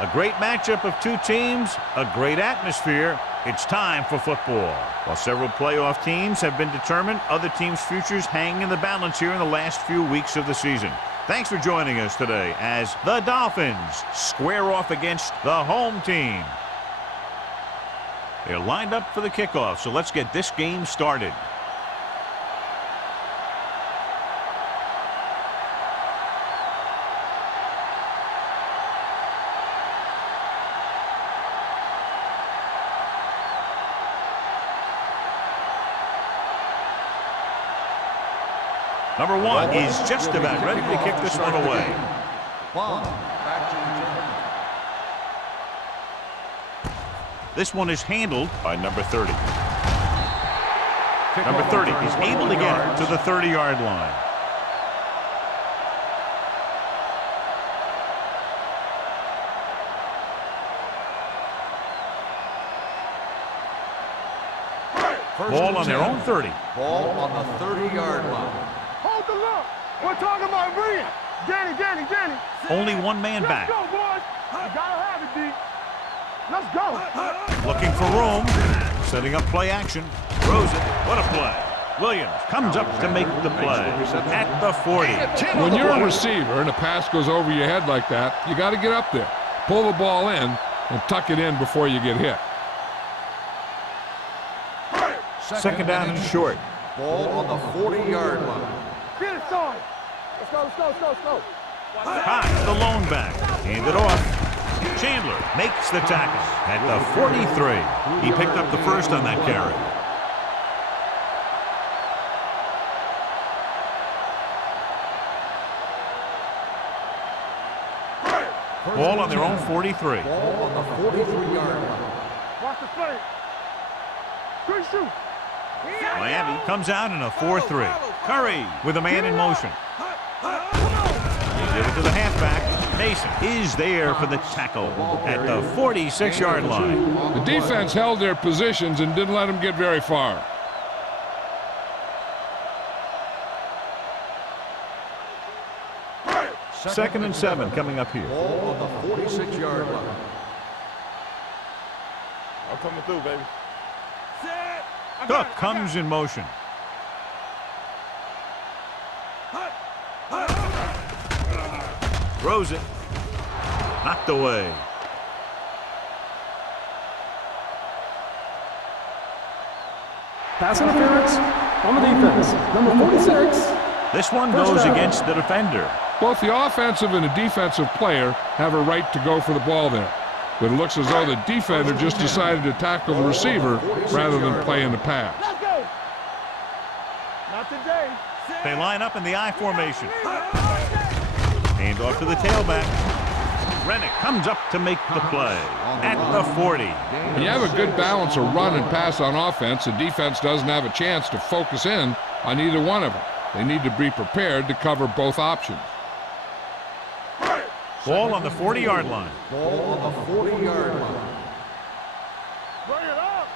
A great matchup of two teams, a great atmosphere. It's time for football. While several playoff teams have been determined, other teams' futures hang in the balance here in the last few weeks of the season. Thanks for joining us today as the Dolphins square off against the home team. They're lined up for the kickoff, so let's get this game started. Number one is just about ready to kick this one away. This one is handled by number 30. Number 30 is able to get it to the 30-yard line. Ball on their own 30. Ball on the 30-yard line. Hold the look. We're talking about brilliant. Danny. Only one man back. Let's go, boys. You gotta have it, D. Let's go. Looking for room. Setting up play action. Throws it. What a play. Williams comes up to make the play at the 40. When you're a receiver and a pass goes over your head like that, you got to get up there, pull the ball in, and tuck it in before you get hit. Second down and short. Ball on the 40-yard line. Get it started. Let's go. High, the lone back. Hand it off. Chandler makes the tackle at the 43. He picked up the first on that carry. Ball on their own 43. Ball on the 43-yard line. Watch the play. Good shoot. Miami comes out in a 4-3. Curry with a man in motion. He give it to the halfback. Mason is there for the tackle at the 46-yard line. The defense held their positions and didn't let them get very far. Second and 7 coming up here. Ball on the 46-yard line. I'm coming through, baby. Cook comes in motion. Throws it. Knocked away. Pass interference on the defense. Number 46. This one goes against the defender. Both the offensive and the defensive player have a right to go for the ball there. But it looks as though the defender just decided to tackle the receiver rather than play in the pass. Let's go. Not today. They line up in the I formation. Hand off to the tailback. Rennick comes up to make the play at the 40. When you have a good balance of run and pass on offense, the defense doesn't have a chance to focus in on either one of them. They need to be prepared to cover both options. Ball on the 40-yard line. Ball on the 40-yard line. Bring it up.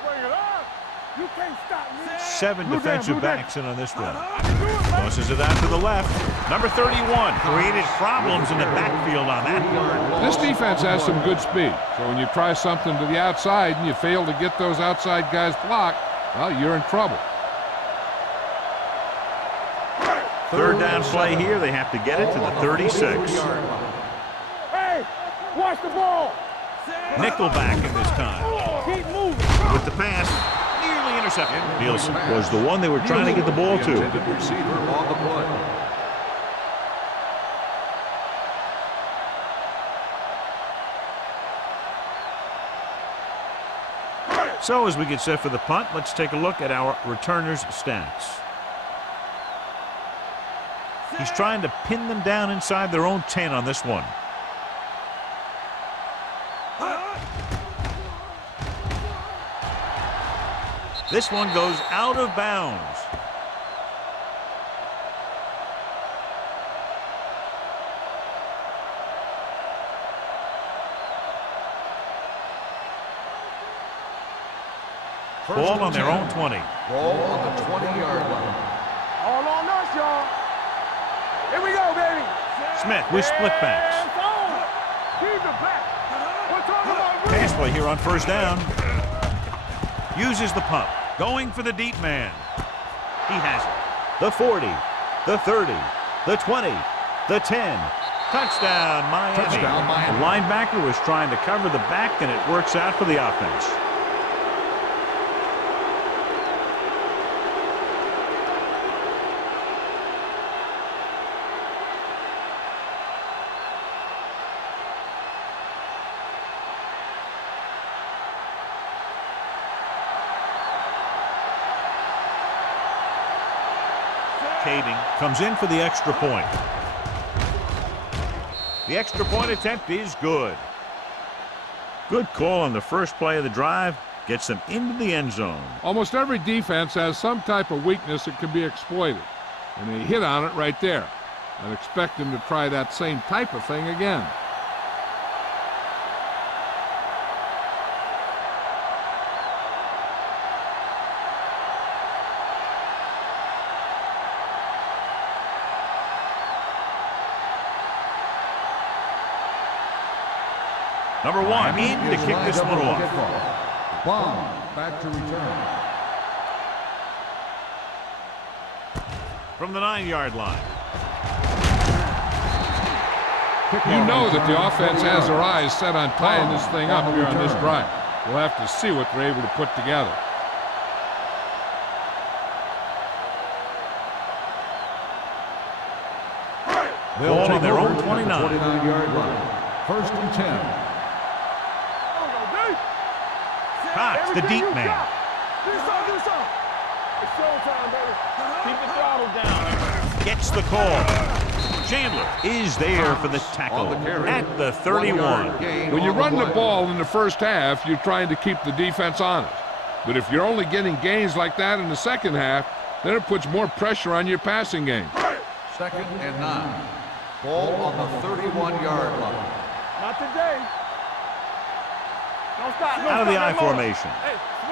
You can't stop me. 7 defensive backs in on this one. Tosses it out to the left. Number 31 created problems in the backfield on that one. This defense has some good speed, so when you try something to the outside and you fail to get those outside guys blocked, well, you're in trouble. Third down play here. They have to get it to the 36. Hey, watch the ball. Nickelback in this time. Keep moving. With the pass, nearly intercepted. Nielsen was the one they were trying to get the ball to. Receiver on the play. So as we get set for the punt, let's take a look at our returners' stats. He's trying to pin them down inside their own 10 on this one. This one goes out of bounds. Ball on their own 20. Ball on the 20-yard line. All on us, y'all. Here we go, baby. Smith with split backs. He's the back. Pass play here on first down. Uses the pump. Going for the deep man. He has it. The 40, the 30, the 20, the 10. Touchdown, Miami. Touchdown, Miami. The linebacker was trying to cover the back, and it works out for the offense. Caving comes in for the extra point. The extra point attempt is good. Good call on the first play of the drive. Gets them into the end zone. Almost every defense has some type of weakness that can be exploited. And they hit on it right there. I'd expect them to try that same type of thing again. Number one in to kick this one off. Bomb back to return. From the 9-yard line. You know that the offense has their eyes set on tying this thing up here on this drive. We'll have to see what they're able to put together. Ball on their own 29. 29-yard line. First and 10. Cox, the deep man. Do something. It's showtime, baby. Keep the throttle down. Gets the call. Chandler is there for the tackle at the 31. When you run the ball in the first half, you're trying to keep the defense honest. But if you're only getting gains like that in the second half, then it puts more pressure on your passing game. Second and 9. Ball on the 31-yard line. Not today. Don't stop. Out of the I formation.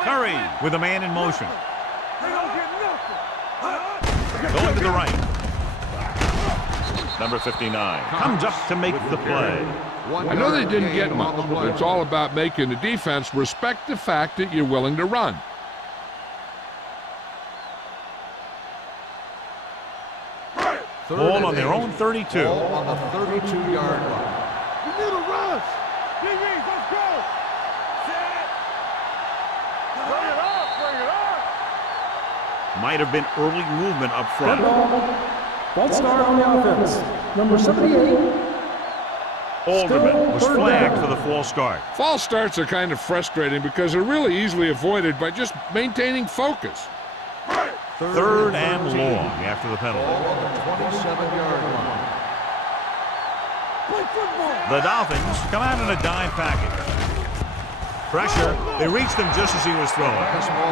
Curry with a man in motion. They don't get nothing. Going to the right. Number 59 comes up to make the play. I know they didn't get much, but it's all about making the defense respect the fact that you're willing to run. Ball on their own 32. Ball on the 32-yard line. You need a rush. DBs, let's go. Set. Bring it up. Might have been early movement up front. False start on the offense. Number 78. Alderman was flagged for the false start. False starts are kind of frustrating because they're really easily avoided by just maintaining focus. Third and long after the penalty. Ball on the 27-yard line. Play football. The Dolphins come out in a dime package. Pressure. They reached him just as he was throwing.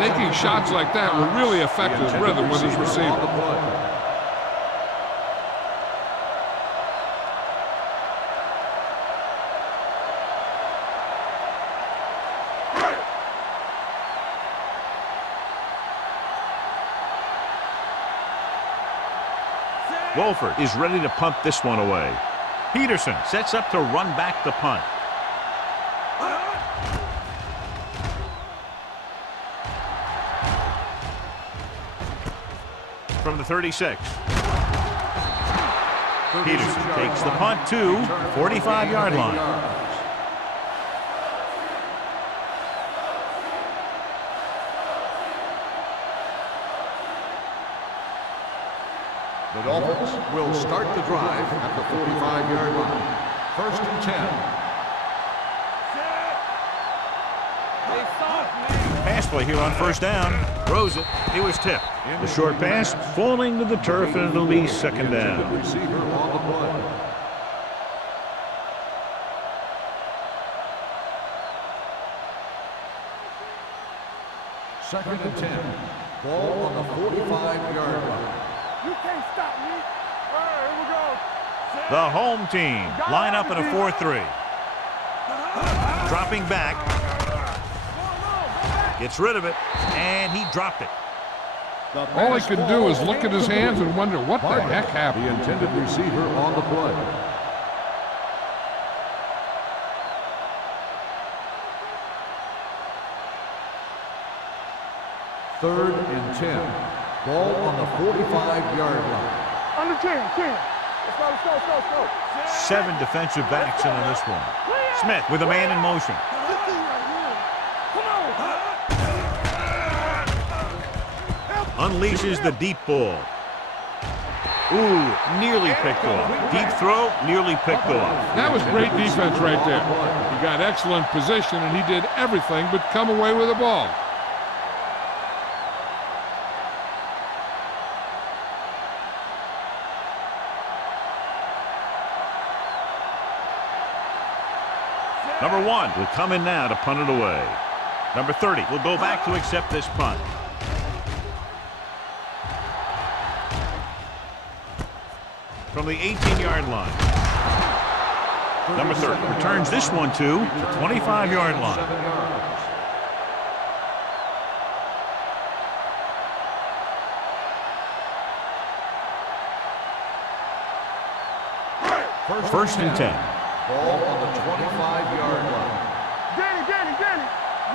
Making shots like that will really affect his rhythm with his receiver. Wolford is ready to punt this one away. Peterson sets up to run back the punt. From the 36. Peterson takes the punt to 45-yard line. The Dolphins will start the drive at the 45-yard line. First and 10. Pass play here on first down. Throws it. It was tipped. The short pass falling to the turf, and it'll be second down. Receiver on the play. Second and 10. Ball on the 45-yard line. You can't stop me. All right, here we go. Set. The home team line up in a 4-3. Dropping back. Gets rid of it, and he dropped it. All he could do is look at his hands and wonder what the heck happened. The intended receiver on the play. 3rd and 10. Ball on the 45-yard line. Under 10. Let's go. 7 defensive backs in on this one. Smith with a man in motion. Unleashes the deep ball. Ooh, nearly picked off. Deep throw, nearly picked off. That was great defense right there. He got excellent position, and he did everything but come away with the ball. Number 1 will come in now to punt it away. Number 30 will go back to accept this punt. From the 18-yard line. Number 30 returns this one to the 25-yard line. First and 10. Ball on the 25-yard line. Danny.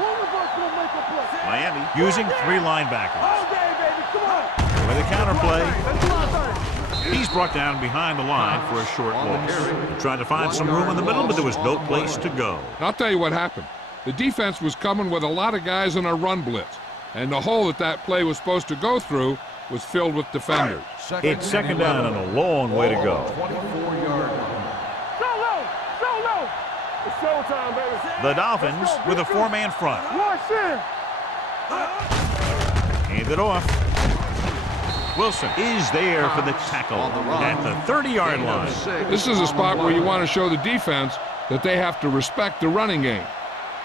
One of us gonna make a play. Miami using 3 linebackers. All day, baby. Come on. With a counterplay, Let's do our thing. he's brought down behind the line for a short loss. He tried to find some room in the middle, but there was no place to go. And I'll tell you what happened. The defense was coming with a lot of guys in a run blitz, and the hole that play was supposed to go through was filled with defenders. It's second down and a long way to go. 24-yard line. So low. It's showtime, baby. The Dolphins with a 4-man front. Rush in. Hand it off. Wilson is there for the tackle at the 30-yard line. This is a spot where you want to show the defense that they have to respect the running game.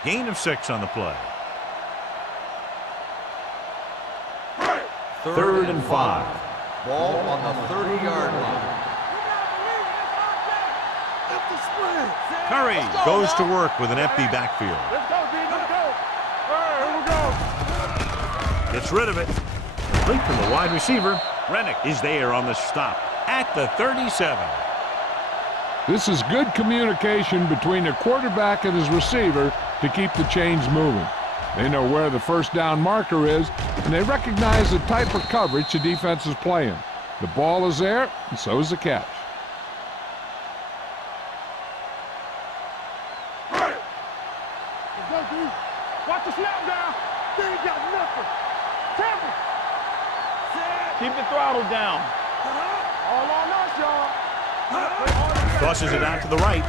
Gain of 6 on the play. 3rd and 5. Ball on the 30-yard line. Curry goes to work with an empty backfield. Let's go, D. Let's go. All right, here we go. Gets rid of it. Complete from the wide receiver. Rennick is there on the stop at the 37. This is good communication between the quarterback and his receiver to keep the chains moving. They know where the first down marker is, and they recognize the type of coverage the defense is playing. The ball is there, and so is the catch. Let's go, D. Watch the snap down. They ain't got nothing. Tampa. Keep the throttle down. All on us, y'all. Tosses it out to the right.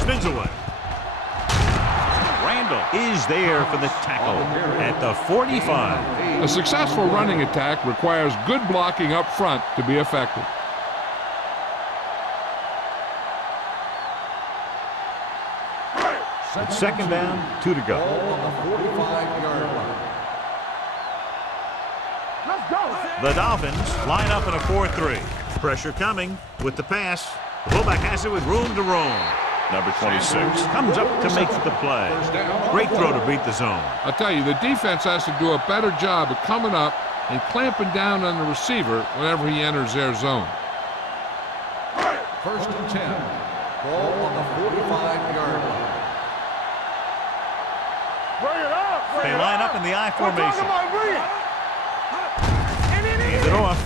Spins away. Randall is there for the tackle at the 45. A successful running attack requires good blocking up front to be effective. It's second down, 2 to go. Ball on the 45-yard line. Let's go. The Dolphins line up in a 4-3. Pressure coming with the pass. The fullback has it with room to roam. Number 26 comes up to make the play. Great throw to beat the zone. I'll tell you, the defense has to do a better job of coming up and clamping down on the receiver whenever he enters their zone. 1st and 10. Ball on the 45-yard line. Bring it up. They line up in the I formation. Bring it. Hands it off.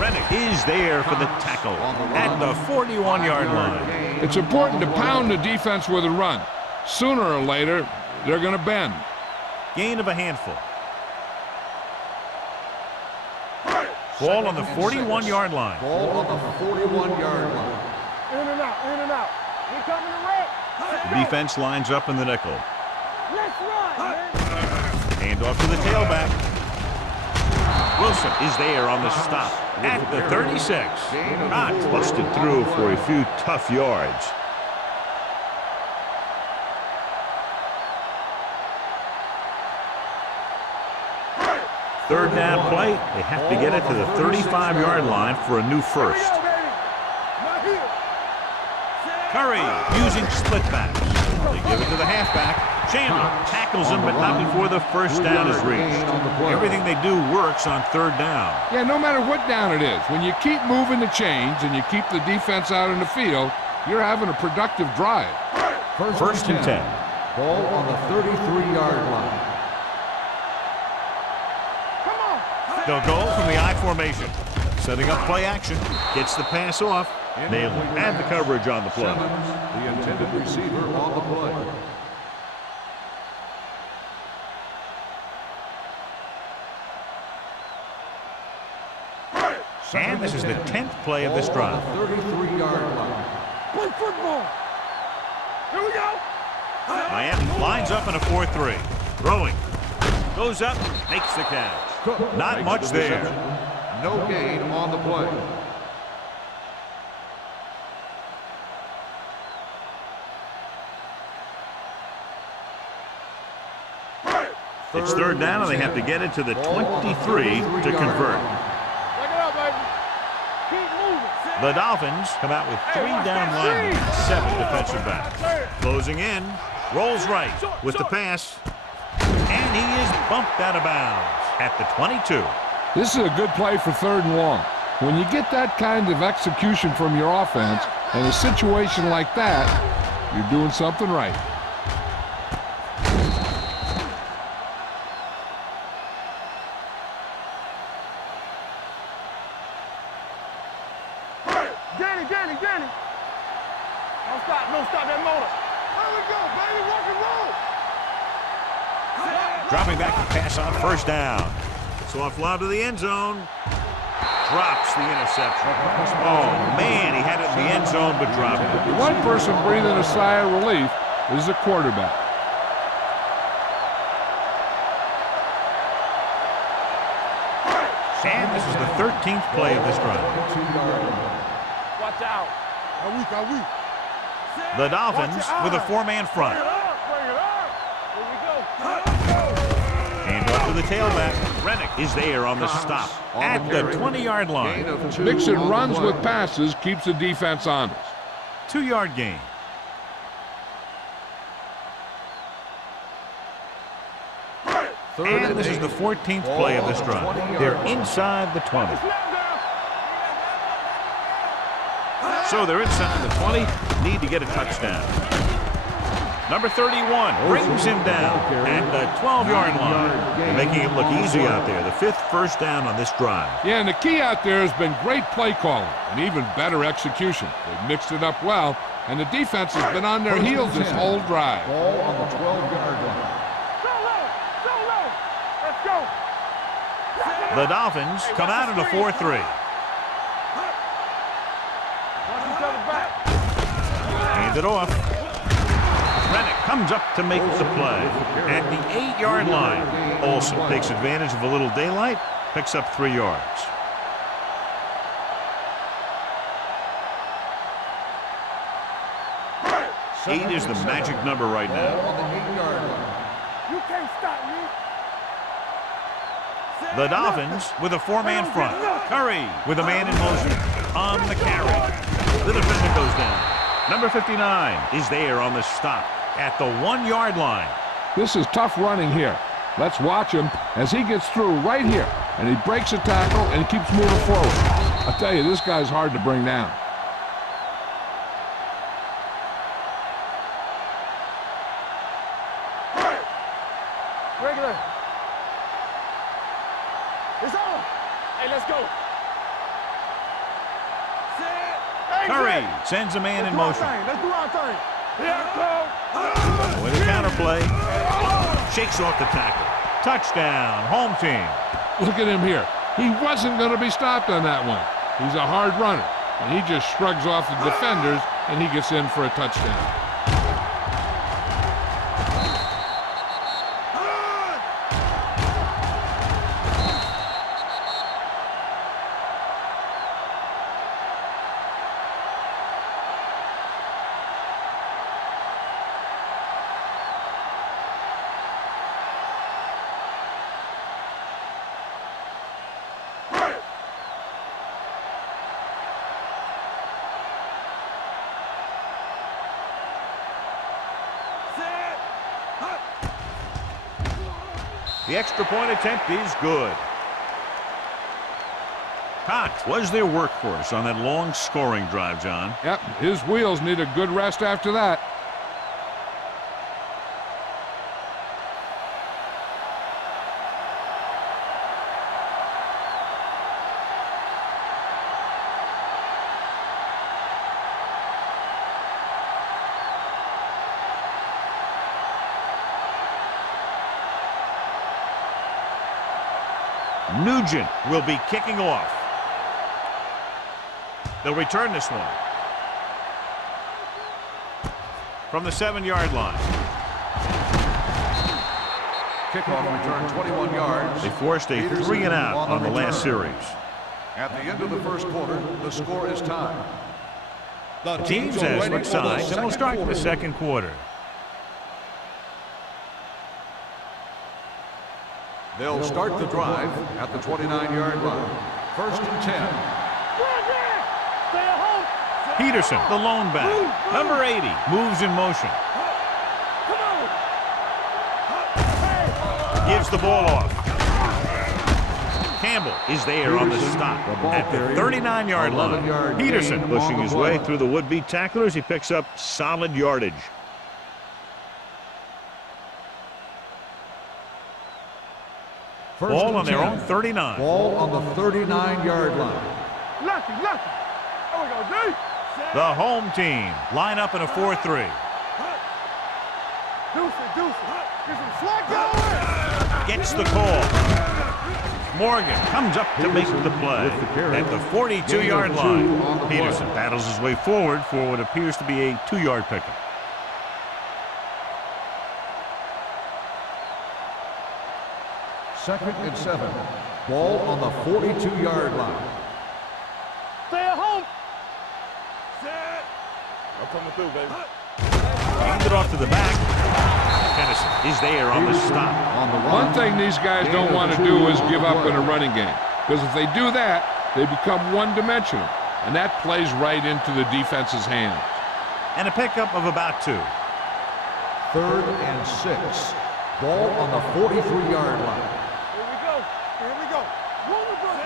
Rennick is there for the tackle at the 41-yard line. It's important to pound the defense with a run. Sooner or later, they're going to bend. Gain of a handful. Ball on the 41-yard line. Ball on the 41-yard line. In and out. Here coming the red. The defense lines up in the nickel. Let's run, man. Hand off to the tailback. Wilson is there on the stop at the 36. Not busted through for a few tough yards. Third down play. They have to get it to the 35-yard line for a new first. Curry using split backs. They give it to the halfback. Chandler tackles him, but not before the first down is reached. Everything they do works on third down. Yeah, no matter what down it is, when you keep moving the chains and you keep the defense out in the field, you're having a productive drive. First and 10. Ball on the 33-yard line. They'll go from the I formation. Setting up play action. Gets the pass off. Nailed it. And the coverage on the play. The intended receiver on the play. And this is the 10th play of this drive. 33-yard line. Play football. Here we go. Miami lines up in a 4-3. Throwing. Goes up. Makes the catch. Not much there. No gain on the play. It's third down, and they have to get it to the 23 to convert. The Dolphins come out with 3 down linemen and 7 defensive backs. Closing in, rolls right with the pass, and he is bumped out of bounds at the 22. This is a good play for 3rd and long. When you get that kind of execution from your offense in a situation like that, you're doing something right. Danny. Don't stop that motor. There we go, baby. Rock and roll. Dropping back to pass on 1st down. So off lob to the end zone. Drops the interception. Oh, man, he had it in the end zone, but dropped it. The one person breathing a sigh of relief is the quarterback. And this is the 13th play of this drive. Watch out. Are we? The Dolphins with a 4-man front. Bring it up. Here we go. And off to the tailback. Rennick is there on the stop at the 20-yard line. Mixing runs with passes keeps the defense honest. 2-yard gain. And this is the 14th play of this drive. They're inside the 20. So they're inside the 20. Need to get a touchdown. Number 31 brings him down at the 12-yard line. They're making it look easy out there. The 5th first down on this drive. Yeah, and the key out there has been great play calling and even better execution. They've mixed it up well, and the defense has been on their heels this whole drive. Ball on the 12-yard line. Let's go. The Dolphins come out in a 4-3. Hand it off. Rennick comes up to make the play at the 8-yard line. Olsen takes advantage of a little daylight, picks up 3 yards. Eight is the magic number right now. On the 8-yard line. You can't stop me. The Dolphins with a 4-man front. Curry with a man in motion on the carry. The defender goes down. Number 59 is there on the stop at the 1-yard line. This is tough running here. Let's watch him as he gets through right here, and he breaks a tackle and keeps moving forward. I'll tell you, this guy's hard to bring down. Regular. It's on. Hey, let's go. Curry sends a man in motion. Let's do our thing. With a counter play. Shakes off the tackle. Touchdown, home team. Look at him here. He wasn't going to be stopped on that one. He's a hard runner, and he just shrugs off the defenders, and he gets in for a touchdown. The extra point attempt is good. Cox was their workhorse on that long scoring drive, John. Yep, his wheels need a good rest after that. Nugent will be kicking off. They'll return this one. From the 7-yard line. Kickoff return 21 yards. They forced a 3-and-out on the last series. At the end of the first quarter, the score is tied. The teams have switched sides, and we'll start the second quarter. They'll start the drive at the 29-yard line. First and 10. Peterson, the lone back. Number 80, moves in motion. Gives the ball off. Campbell is there on the stop at the 39-yard line. Peterson pushing his way through the would-be tacklers. He picks up solid yardage. Ball on their own 39. Ball on the 39-yard line. Lucky. There we go, D. The home team line up in a 4-3. Deuce. Get some slack going. Gets the call. Morgan comes up to make the play at the 42-yard line. Peterson battles his way forward for what appears to be a 2-yard pickup. Second and 7. Ball on the 42-yard line. Stay at home. Set. I'm coming through, baby. Hand it off to the back. Tennyson is there on the stop. One thing these guys don't want to do is give up in a running game. Because if they do that, they become one-dimensional. And that plays right into the defense's hands. And a pickup of about 2. Third and 6. Ball on the 43-yard line. Here we go.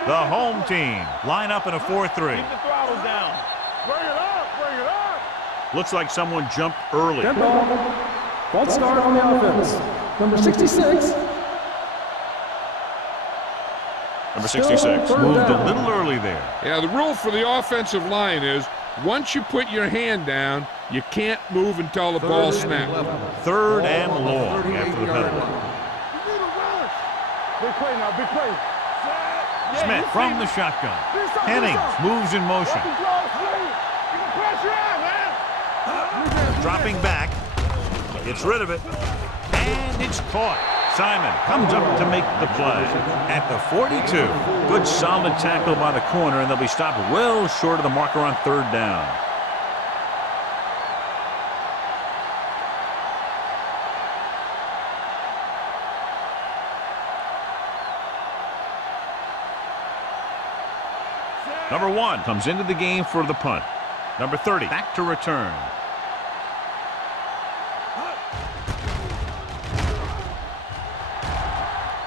The home team line up in a 4-3. Keep the throttle down. Bring it up. Looks like someone jumped early. Dead ball. False start on the offense. Number 66. Number 66 moved a little early there. Yeah, the rule for the offensive line is once you put your hand down, you can't move until the ball snaps. Third and long after the penalty. Big play now, big play. Smith from the shotgun. Hennings moves in motion. Dropping back. Gets rid of it. And it's caught. Simon comes up to make the play at the 42. Good solid tackle by the corner, and they'll be stopped well short of the marker on third down. Number 1 comes into the game for the punt. Number 30 back to return.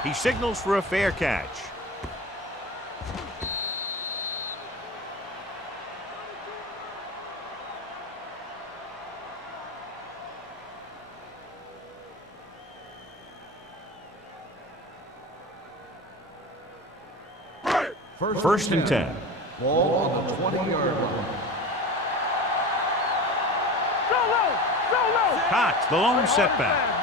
He signals for a fair catch. First and 10. Ball on the 20-yard line. Cox, the lone setback.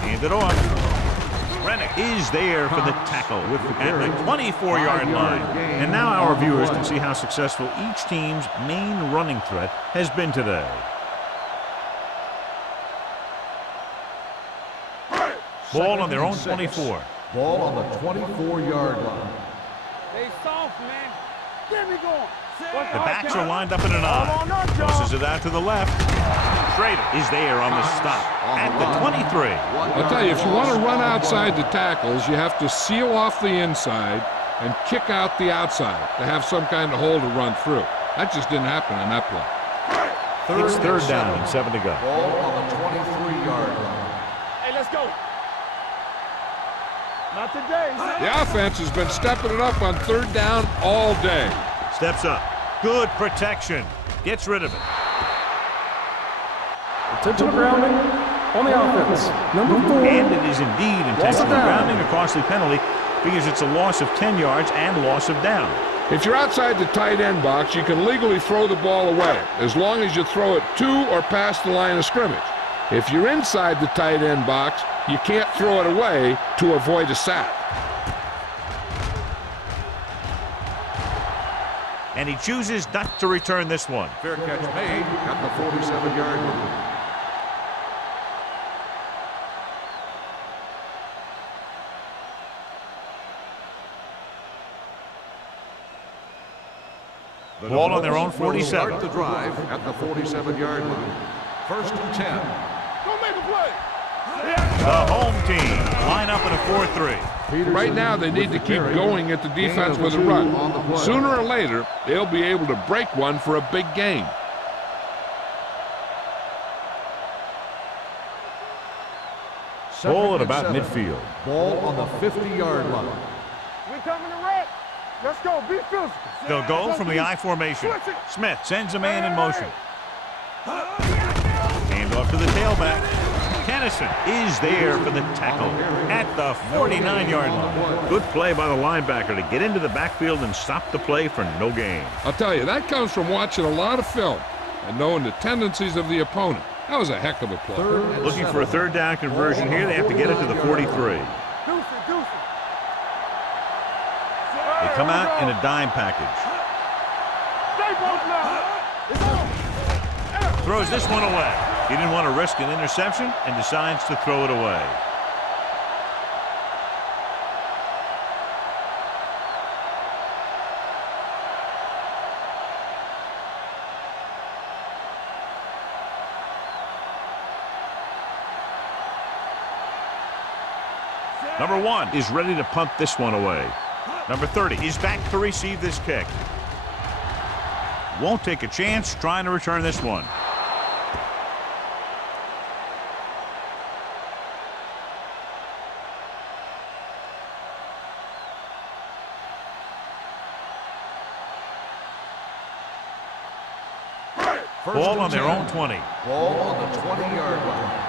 Hand it off. Rennick is there for the tackle at the 24-yard line. And now our viewers can see how successful each team's main running threat has been today. Ball on their own 24. Ball on the 24-yard line. Stay soft, man. Get me going. The backs are lined up in an I. Tosses it out to the left. Schrader is there on the stop at the 23. I'll tell you, if you want to run outside the tackles, you have to seal off the inside and kick out the outside to have some kind of hole to run through. That just didn't happen on that play. It's third down and 7 to go. Ball on the 23-yard line. Hey, let's go. Not today. The offense has been stepping it up on third down all day. Steps up. Good protection. Gets rid of it. Intentional grounding on the offense. Number 4. And it is indeed intentional grounding, a costly penalty, because it's a loss of 10 yards and loss of down. If you're outside the tight end box, you can legally throw the ball away, as long as you throw it to or past the line of scrimmage. If you're inside the tight end box, you can't throw it away to avoid a sack. And he chooses not to return this one. Fair catch made at the 47-yard line. The Ball on their own Dolphins will 47. Start the drive at the 47-yard line. 1st and 10. Don't make a play. The home team line up in a 4-3. Right now, they need to keep going at the defense with a run. Sooner or later, they'll be able to break one for a big gain. Ball at about midfield. Ball on the 50-yard line. We coming to wreck. Let's go. Be physical. They'll go from the I formation. Smith sends a man in motion. Hand off to the tailback. Kennison is there for the tackle at the 49-yard line. Good play by the linebacker to get into the backfield and stop the play for no gain. I'll tell you, that comes from watching a lot of film and knowing the tendencies of the opponent. That was a heck of a play. Looking for a 3rd down conversion here. They have to get it to the 43. They come out in a dime package. Throws this one away. He didn't want to risk an interception and decides to throw it away. Number 1 is ready to punt this one away. Number 30 is back to receive this kick. Won't take a chance trying to return this one. Ball on their own 20. Ball on the 20-yard line.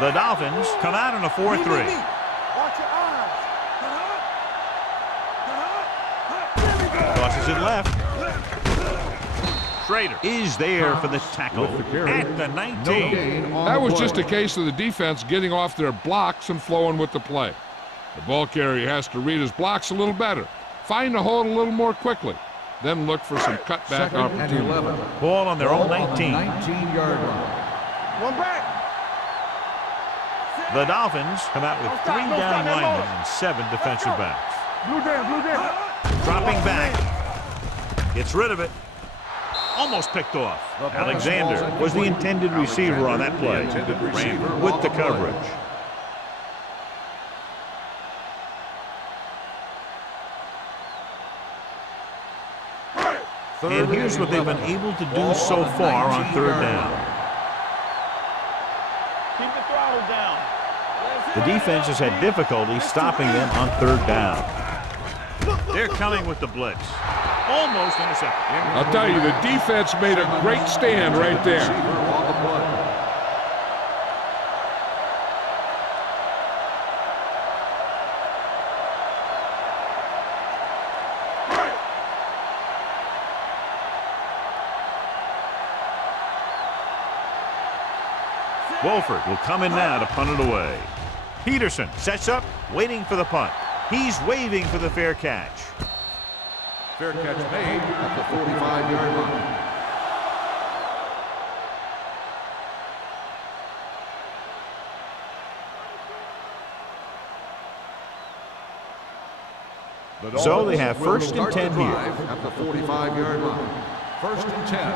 The Dolphins come out in a 4-3. Watch your eyes. Tosses it left. Schrader is there for the tackle at the 19. That was just a case of the defense getting off their blocks and flowing with the play. The ball carrier has to read his blocks a little better, find the hole a little more quickly, then look for some cutback opportunity. Ball on their own 19. 19-yard line. One back. The Dolphins come out with 3 down linemen and 7 defensive backs. Blue down. Dropping back. Gets rid of it. Almost picked off. Alexander was the intended receiver on that play. Ran with the coverage. And here's what they've been able to do so far on 3rd down. Keep the throttle down. The defense has had difficulty stopping them on 3rd down. They're coming with the blitz. Almost intercepted. I'll tell you, the defense made a great stand right there. On the play. Wolford will come in now to punt it away. Peterson sets up, waiting for the punt. He's waving for the fair catch. Fair catch made at the 45-yard line. So they have 1st and 10 here. At the 45-yard line. 1st and 10.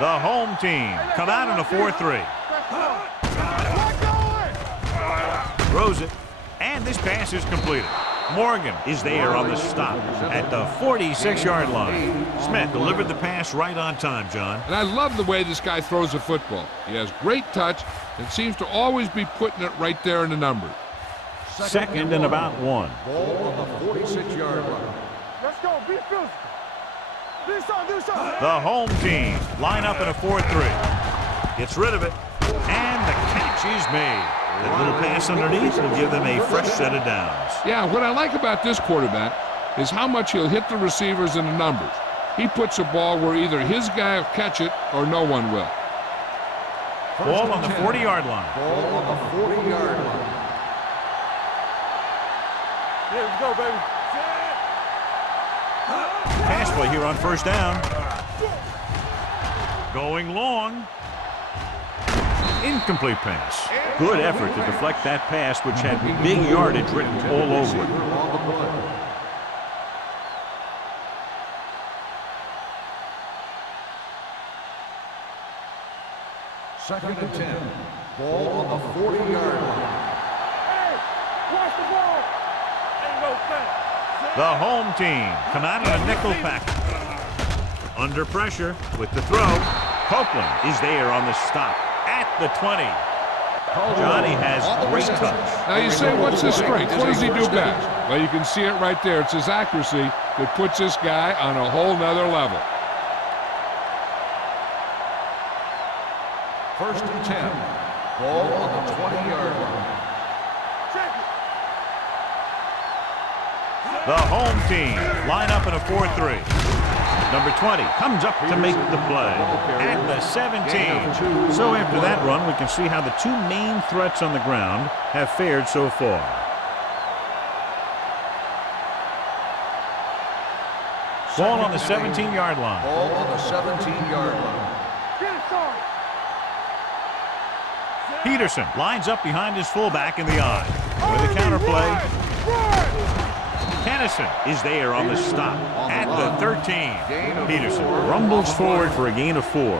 The home team come out in a 4-3. Throws it, and this pass is completed. Morgan is there on the stop at the 46-yard line. Smith delivered the pass right on time, John. And I love the way this guy throws the football. He has great touch and seems to always be putting it right there in the numbers. 2nd and about 1. Ball on the 46-yard line. Let's go. Be physical. Do something. The home team line up in a 4-3. Gets rid of it, and the catch is made. That little pass underneath will give them a fresh set of downs. Yeah, what I like about this quarterback is how much he'll hit the receivers in the numbers. He puts a ball where either his guy will catch it or no one will. Ball on the 40-yard line. Ball on the 40-yard line. Yeah, let's go, baby. Pass play here on first down. Going long. Incomplete pass. Good effort to deflect that pass, which had big yardage written all over it. On the play. Second and 10. Ball on the 40-yard line. Hey, watch the ball. Ain't no thing. The home team come out in a nickel pack. Under pressure with the throw. Copeland is there on the stop at the 20. Johnny has great touch. Now you say, what's his strength? What does he do best? Well, you can see it right there. It's his accuracy that puts this guy on a whole nother level. First and 10. Ball on the 20-yard line. Check it. The home team line up in a 4-3. Number 20 comes up to make the play at the 17. So after that run, we can see how the two main threats on the ground have fared so far. Ball on the 17-yard line. Ball on the 17-yard line. Get it, son. Peterson lines up behind his fullback in the eye. With a counter play. Kennison is there on the stop at the 13. Peterson rumbles forward for a gain of 4.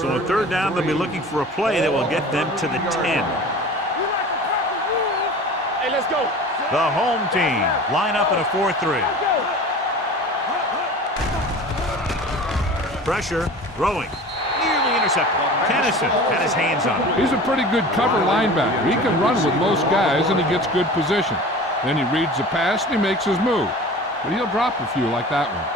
So on third down, they'll be looking for a play that will get them to the 10. Hey, let's go. The home team line up in a 4-3. Pressure, throwing. Nearly intercepted. Kennison had his hands on it. He's a pretty good cover linebacker. He can run with most guys, and he gets good position. Then he reads the pass, and he makes his move. But he'll drop a few like that one.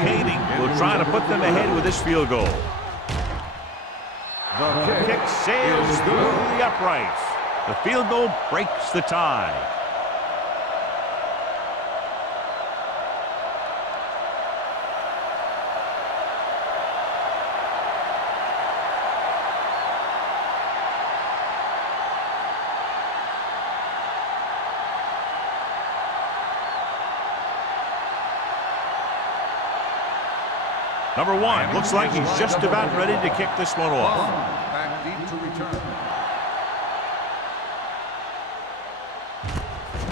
Kading will try to put them ahead with this field goal. The Kick sails through the uprights. The field goal breaks the tie. Number 1 looks like he's just about ready to kick this one off. Back deep to return.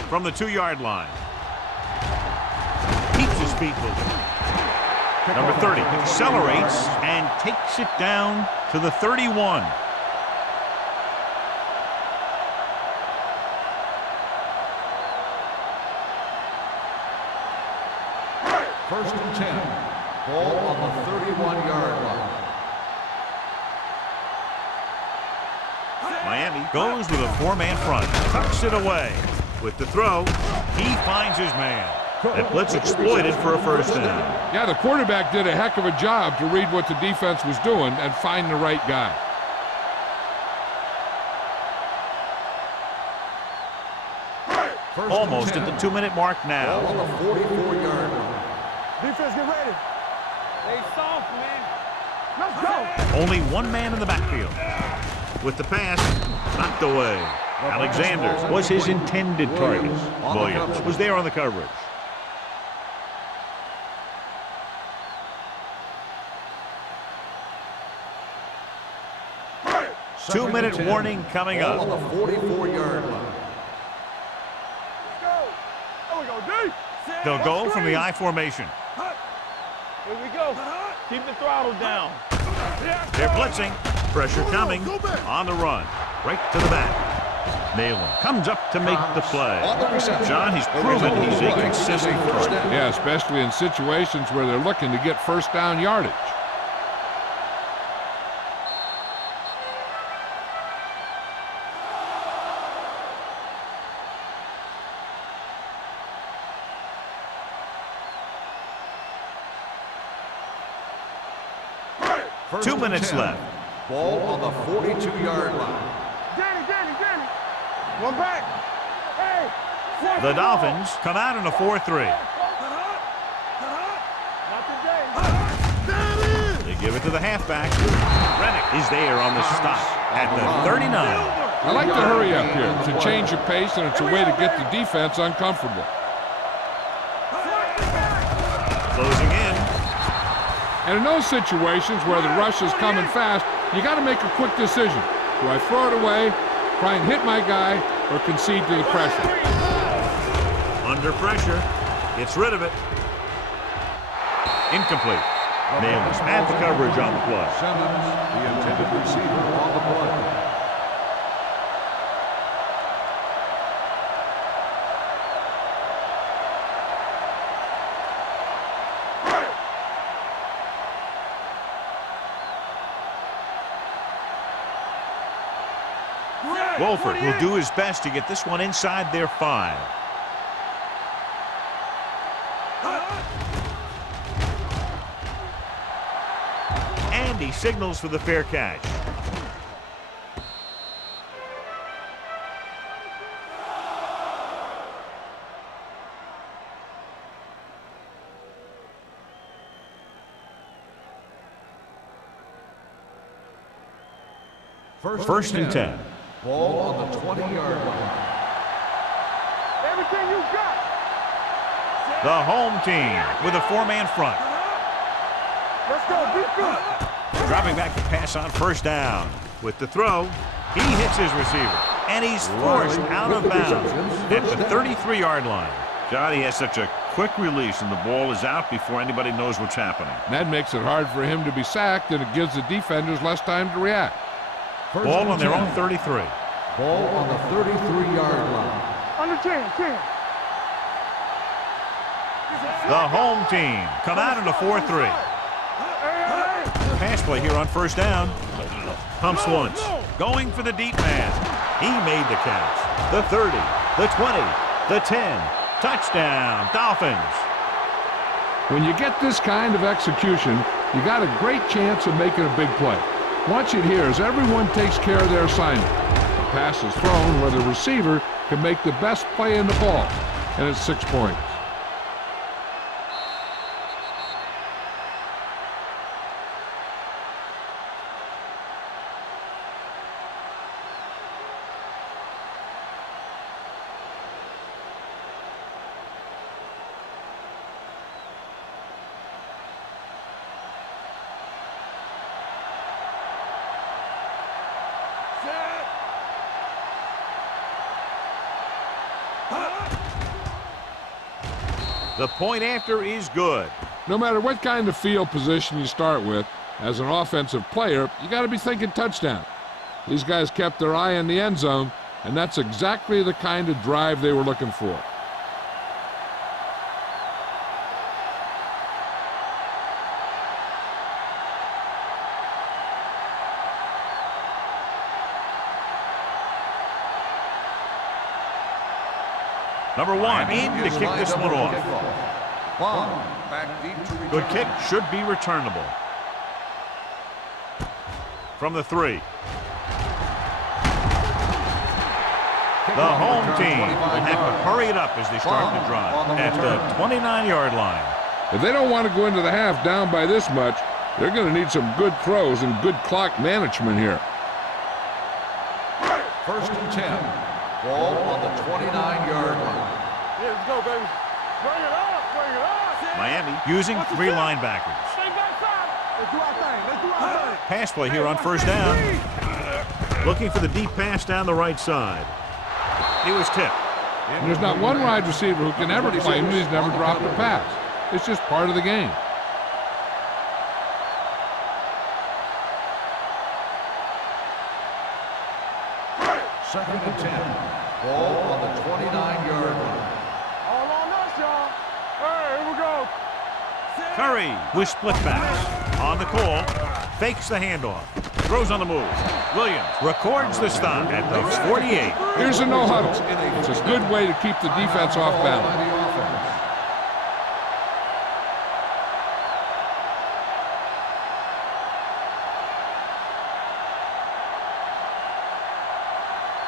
From the 2-yard line. Keeps his feet moving. Number 30 accelerates and takes it down to the 31. First and 10. Ball on the 31-yard line. Miami goes with a 4-man front. Tucks it away. With the throw, he finds his man. That blitz exploited for a first down. Yeah, the quarterback did a heck of a job to read what the defense was doing and find the right guy. Almost at the 2-minute mark Ball now. on the 44-yard line. Defense, get ready. They soft, man. Let's go. Only one man in the backfield. With the pass, knocked away. Alexander was his intended target. Williams was there on the coverage. Two-minute warning coming Ball up. on the 44-yard line. Let's go. There we go, D. They'll go from the I formation. Here we go. Keep the throttle down. They're blitzing. Pressure coming. On the run. Right to the back. Nalen comes up to make the play. John, he's proven he's a consistent target. Yeah, especially in situations where they're looking to get first down yardage. 2 minutes left. Ball on the 42-yard line. Danny. One back. Hey. The Dolphins come out in a 4-3. Not today. They give it to the halfback. Rennick is there on the stop at the 39. I like to hurry up here. It's a change of pace, and it's a way to get the defense uncomfortable. Closing in. And in those situations where the rush is coming fast, you got to make a quick decision. Do I throw it away, try and hit my guy, or concede to the pressure? Under pressure. Gets rid of it. Incomplete. Nails had the coverage on the play. Simmons, the intended receiver on the play. Wolford will do his best to get this one inside their 5. And he signals for the fair catch. First and 10. Ball on the 20-yard line. Everything you got. The home team with a 4-man front. Let's go. Be good. Dropping back to pass on first down. With the throw, he hits his receiver. And he's forced out of bounds at the 33-yard line. God, he has such a quick release, and the ball is out before anybody knows what's happening. That makes it hard for him to be sacked, and it gives the defenders less time to react. Ball on their own 33. Ball on the 33-yard line. Under 10. The home team come out in a 4-3. Pass play here on first down. Pumps once. Going for the deep man. He made the catch. The 30, the 20, the 10. Touchdown, Dolphins. When you get this kind of execution, you got a great chance of making a big play. Watch it here as everyone takes care of their assignment. The pass is thrown where the receiver can make the best play in the ball, and it's 6 points. The point after is good. No matter what kind of field position you start with, as an offensive player, you got to be thinking touchdown. These guys kept their eye on the end zone, and that's exactly the kind of drive they were looking for. Number 1 in to kick this one off. Back deep to return. Good kick, should be returnable. From the 3. The home team will have to hurry it up as they start the drive at the 29-yard line. If they don't want to go into the half down by this much, they're going to need some good throws and good clock management here. First and 10. Ball on the 29-yard line. Yeah, let's go, baby. Bring it up. Miami using 3 linebackers. Stay backside. Let's do our thing. Pass play here on first down. Looking for the deep pass down the right side. It was tipped. And there's not one wide receiver who can ever claim he's never dropped a pass. It's just part of the game. Second and 10. Ball on the 29-yard line. All on us, y'all. Hey, here we go. Curry with split backs. On the call. Fakes the handoff. Throws on the move. Williams records the stop at the 48. Here's a no huddle. It's a good way to keep the defense off balance.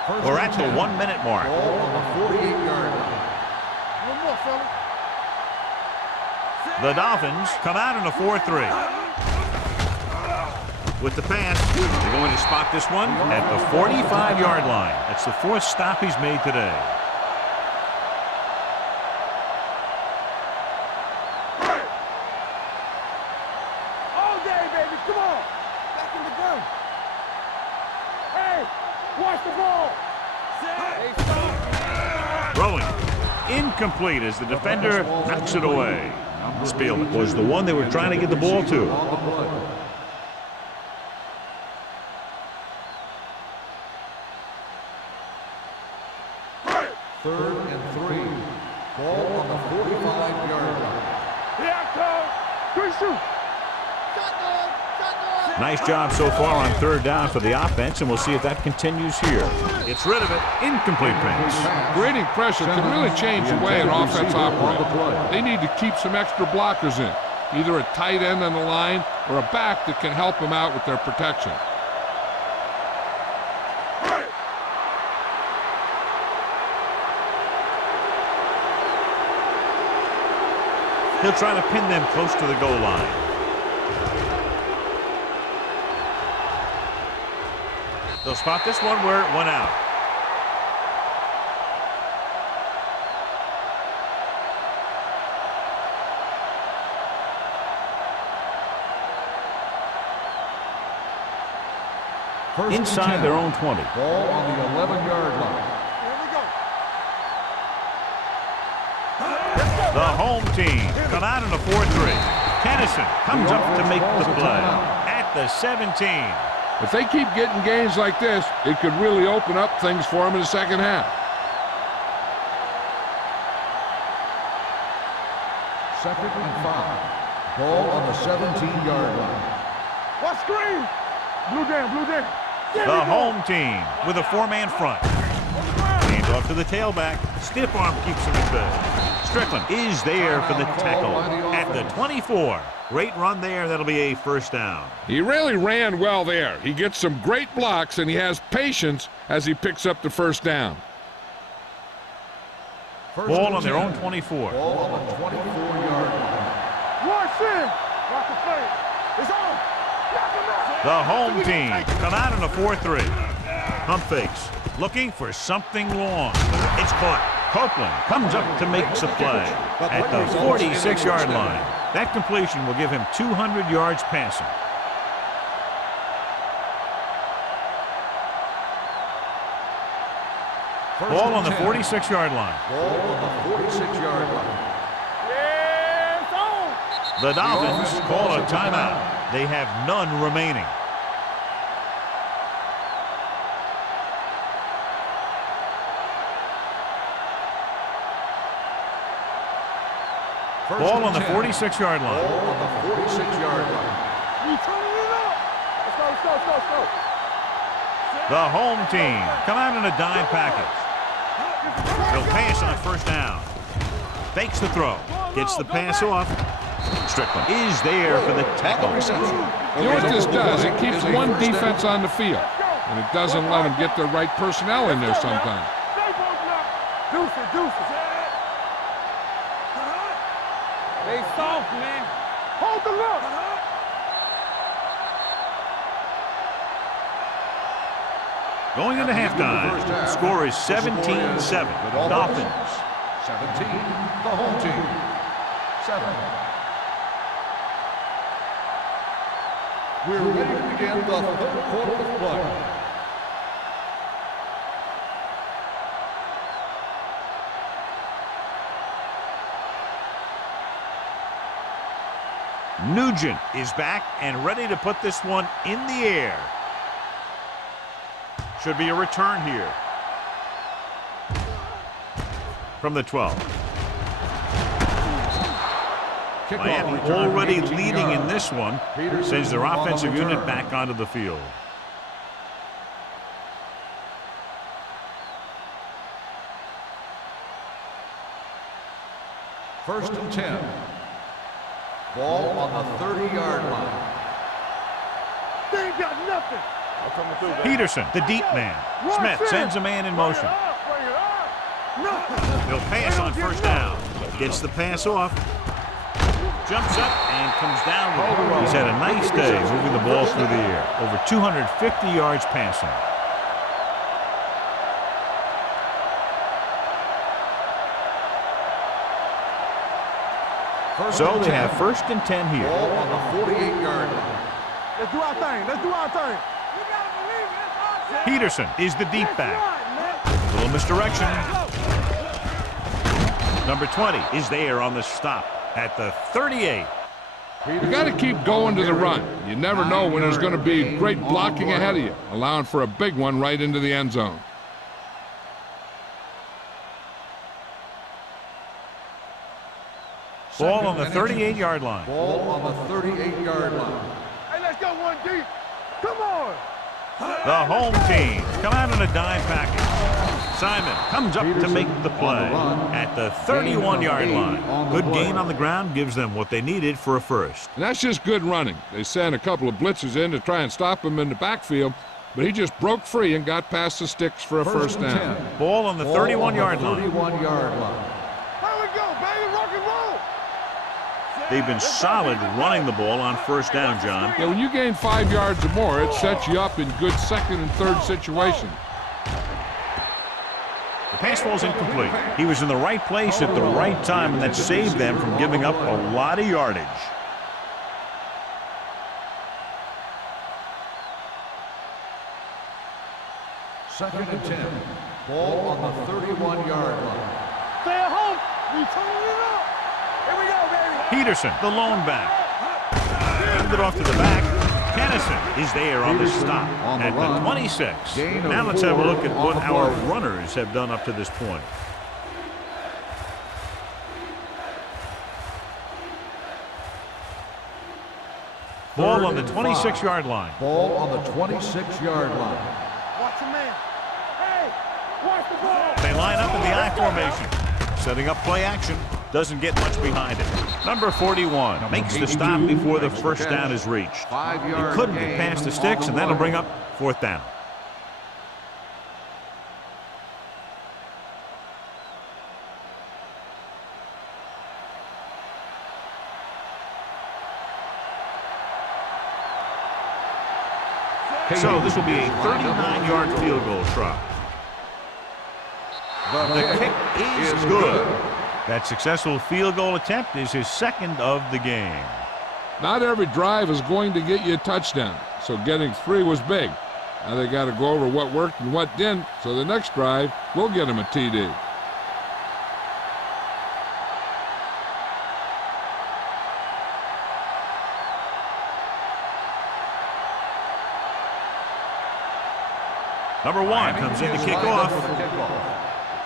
We're at the 1 minute mark. Ball on the 48-yard line. One more, fella. The Dolphins come out in a 4-3. With the pass, they're going to spot this one at the 45-yard line. That's the 4th stop he's made today. All day, baby. Come on. Back in the gun. Hey, watch the ball. Hey, stop. Throwing. Incomplete as the defender knocks it away. Spielman was the one they were trying to get the ball to. On the play. Third and 3. Ball on the 45-yard line. Here I come. Good shoot. Nice job so far on 3rd down for the offense, and we'll see if that continues here. It's rid of it. Incomplete pass. Creating pressure can really change the way an offense operates. They need to keep some extra blockers in, either a tight end on the line or a back that can help them out with their protection. He'll try to pin them close to the goal line. They'll spot this one where it went out. Inside their own 20. Ball on the 11-yard line. Here we go. The home team come out in a 4-3. Kennison comes up to make the play at the 17. If they keep getting gains like this, it could really open up things for them in the second half. Second and 5. Ball on the 17-yard line. What screen? Blue down, blue down. The home team with a 4-man front. Hand off to the tailback. Stiff arm keeps him at bay. Strickland is there for the tackle at the 24. Great run there. That'll be a 1st down. He really ran well there. He gets some great blocks, and he has patience as he picks up the 1st down. Ball on their own 24. Ball on the 24-yard line. Watch in. Watch the play. It's on. Knock him out. The home team come out in a 4-3. Pump fakes. Looking for something long. It's caught. Copeland comes up to make the play at the 46-yard line. That completion will give him 200 yards passing. Ball on the 46-yard line. Ball on the 46-yard line. Yeah, it's on. The Dolphins call a timeout. They have none remaining. Ball on the 46-yard line. Ball on the 46-yard line. We turning it up. Let's go, let's go, let's go, let's go. The home team come out in a dime package. They'll pass on a 1st down. Fakes the throw. Gets the pass off. Strickland is there for the tackle. You know what this does? It keeps one defense on the field, and it doesn't let them get the right personnel in there sometimes. Deuce it, deuce it. They soft, man. Hold the look. Going into halftime, the score is 17-7. Dolphins. 17, the home team. 7. We're ready to begin the 3rd quarter of play. Nugent is back and ready to put this one in the air. Should be a return here. From the 12. Miami already leading in this one. Sends their offensive unit back onto the field. First and 10. Ball on the 30-yard line. They ain't got nothing. I'm coming through, baby. Peterson, the deep man. Smith sends a man in motion. He'll pass on first down. Gets the pass off. Jumps up and comes down with it. He's had a nice day moving the ball through the air. Over 250 yards passing. So they have 1st and 10 here. Ball on the 48-yard line. Let's do our thing. Let's do our thing. Peterson is the deep back. A little misdirection. Number 20 is there on the stop at the 38. You got to keep going to the run. You never know when there's going to be great blocking ahead of you, allowing for a big one right into the end zone. Ball on the 38-yard line. Ball on the 38-yard line. Hey, let's go one deep. Come on. The home team come out in a dime package. Simon comes up to make the play at the 31-yard line. Good gain on the ground gives them what they needed for a first. And that's just good running. They sent a couple of blitzes in to try and stop him in the backfield, but he just broke free and got past the sticks for a first down. Ball on the 31-yard line. 31-yard line. Here we go, baby. Rock and roll. They've been solid running the ball on first down, John. Yeah, when you gain 5 yards or more, it sets you up in good second and third situations. The pass ball's incomplete. He was in the right place at the right time, and that saved them from giving up a lot of yardage. Second and 10. Ball on the 31-yard line. Stay at home. We turning it up. Here we go, baby. Peterson, the lone back. Hand it off to the back. Kennison is there on the stop at the 26. Now let's have a look at what our runners have done up to this point. Ball on the 26-yard line. Ball on the 26-yard line. Watch your man. Hey, watch the ball. They line up in the I formation. Setting up play action. Doesn't get much behind it. Number 41 makes the stop before the first down is reached. He couldn't get past the sticks, and that'll bring up 4th down. So this will be a 39-yard field goal try. The kick is good. That successful field goal attempt is his 2nd of the game. Not every drive is going to get you a touchdown, so getting 3 was big. Now they got to go over what worked and what didn't, so the next drive will get him a TD. Number 1 comes in to kick off.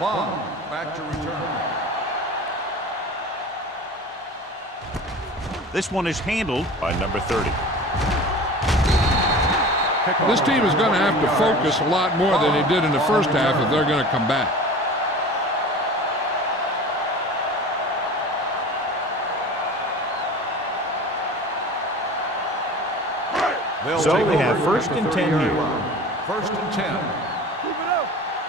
Bond back to return. This one is handled by number 30. This team is going to have to focus a lot more than they did in the first half if they're going to come back. So they have 1st and 10 here. 1st and 10. Keep it up.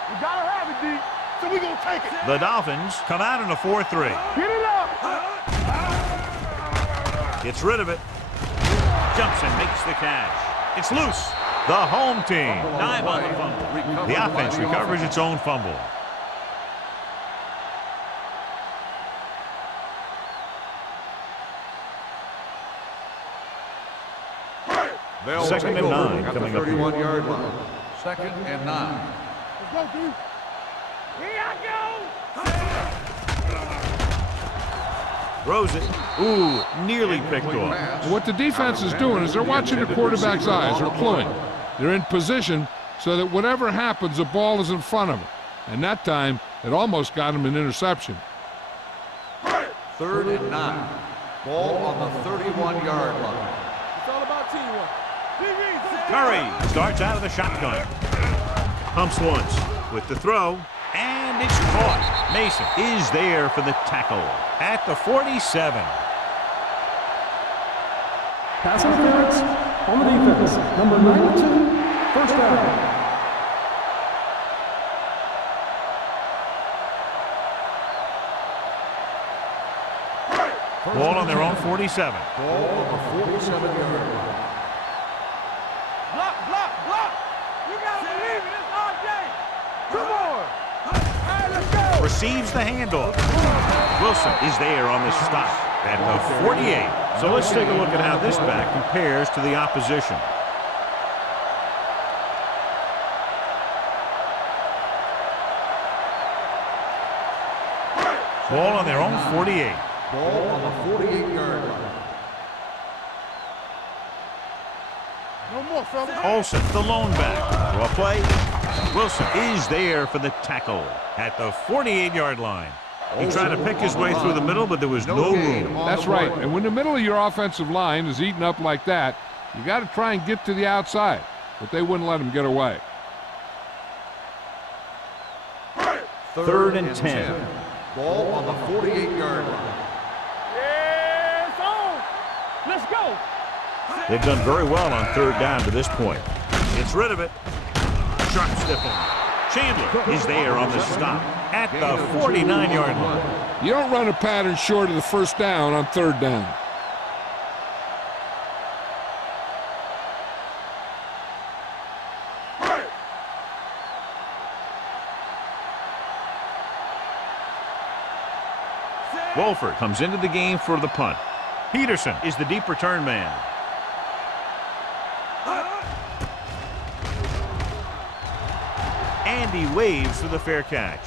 We gotta have it, D. So we gonna take it. The Dolphins come out in a 4-3. Get it up. Gets rid of it. Jumps and makes the catch. It's loose. The home team dive on the fumble. The offense recovers its own fumble. They'll 2nd and 9 at the coming up. 31-yard line. 2nd and 9. Let's go, D. Here I go. Throws it. Ooh, nearly picked off. What the defense is doing is they're watching the quarterback's eyes. They're pulling. They're in position so that whatever happens, the ball is in front of them. And that time, it almost got him an interception. 3rd and 9. Ball on the 31-yard line. It's all about teamwork. Curry starts out of the shotgun. Pumps once with the throw, and it's caught. Mason is there for the tackle at the 47. Pass interference on the defense. Number 92, First down. Ball on their own 47. Ball on the 47-yard line. Block, block, block. You got to believe it. It's our day. Come on. All right, let's go. Receives the handoff. Wilson is there on the stop at the 48. So let's take a look at how this back compares to the opposition. Ball on their own 48. Ball on the 48-yard line. No more, fella. Olsen, the lone back. Draw play. Wilson is there for the tackle at the 48-yard line. He tried to pick his way through the middle, but there was no room. That's right. And when the middle of your offensive line is eaten up like that, you got to try and get to the outside. But they wouldn't let him get away. Third and 10. Ball on the 48-yard line. Yeah, it's on. Let's go. They've done very well on third down to this point. Gets rid of it. Sharp stiffing. Chandler is there on the stop at the 49-yard line. You don't run a pattern short of the first down on third down. Wolford comes into the game for the punt. Peterson is the deep return man. Andy waves for the fair catch.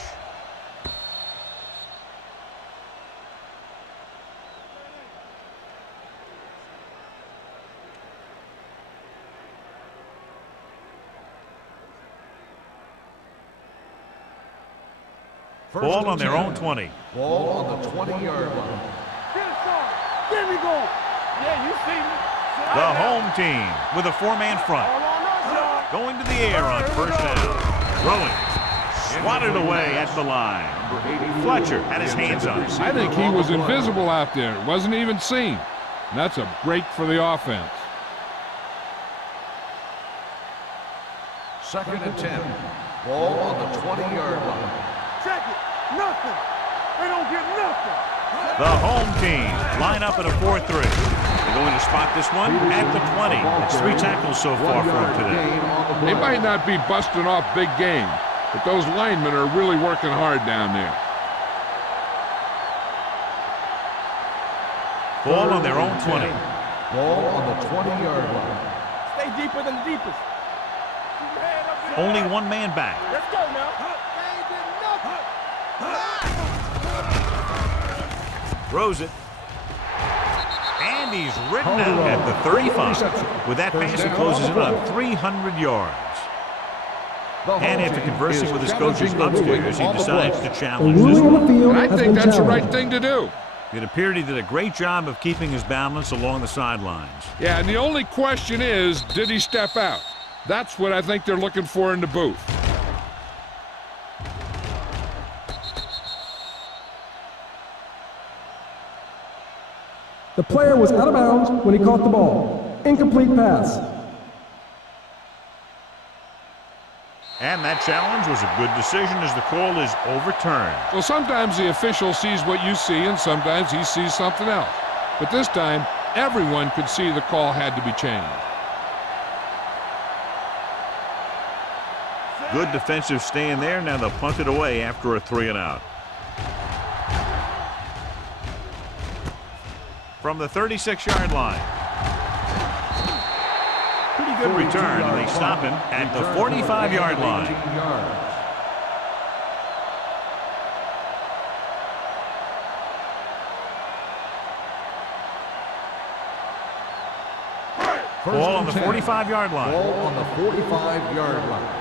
Ball on their own 20. Ball on the 20-yard line. Get it, son. Get me going. Yeah, you see me. The home team with a four-man front. All on us, y'all. Going to the air on first down. Throwing. Swatted away at the line. Fletcher had his hands on it. I think he was invisible out there. Wasn't even seen. And that's a break for the offense. Second and 10. Ball on the 20-yard line. Check it. Nothing. They don't get nothing. The home team line up at a 4-3. They're going to spot this one at the 20. It's 3 tackles so far for them today. They might not be busting off big game, but those linemen are really working hard down there. Ball on their own 20. Ball on the 20-yard line. Stay deeper than the deepest. Keep your head up there. Only one man back. Let's go now. They ain't did nothing. Throws it. And he's ridden out at the 35. With that pass, he closes in on 300 yards. And after conversing with his coaches upstairs, he decides to challenge this one. And I think that's the right thing to do. It appeared he did a great job of keeping his balance along the sidelines. Yeah, and the only question is, did he step out? That's what I think they're looking for in the booth. The player was out of bounds when he caught the ball. Incomplete pass. And that challenge was a good decision as the call is overturned. Well, sometimes the official sees what you see, and sometimes he sees something else. But this time, everyone could see the call had to be changed. Good defensive stand there. Now they'll punt it away after a 3-and-out. From the 36-yard line. Pretty good return, and they stop him at the 45-yard line. Ball on the 45-yard line. Ball on the 45-yard line.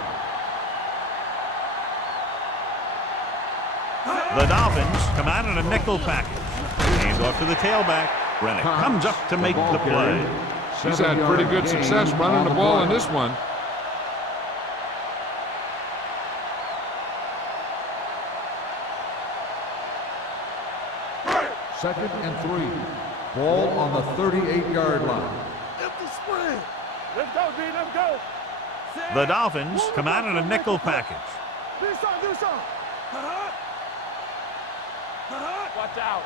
The Dolphins come out in a nickel package. Hands off to the tailback. Rennick comes up to make the play. He's had pretty good success running the ball in this one. Second and 3. Ball on the 38-yard line. Empty spread. Let's go, D. Let's go. The Dolphins come out in a nickel package. Do something, do something. Watch out.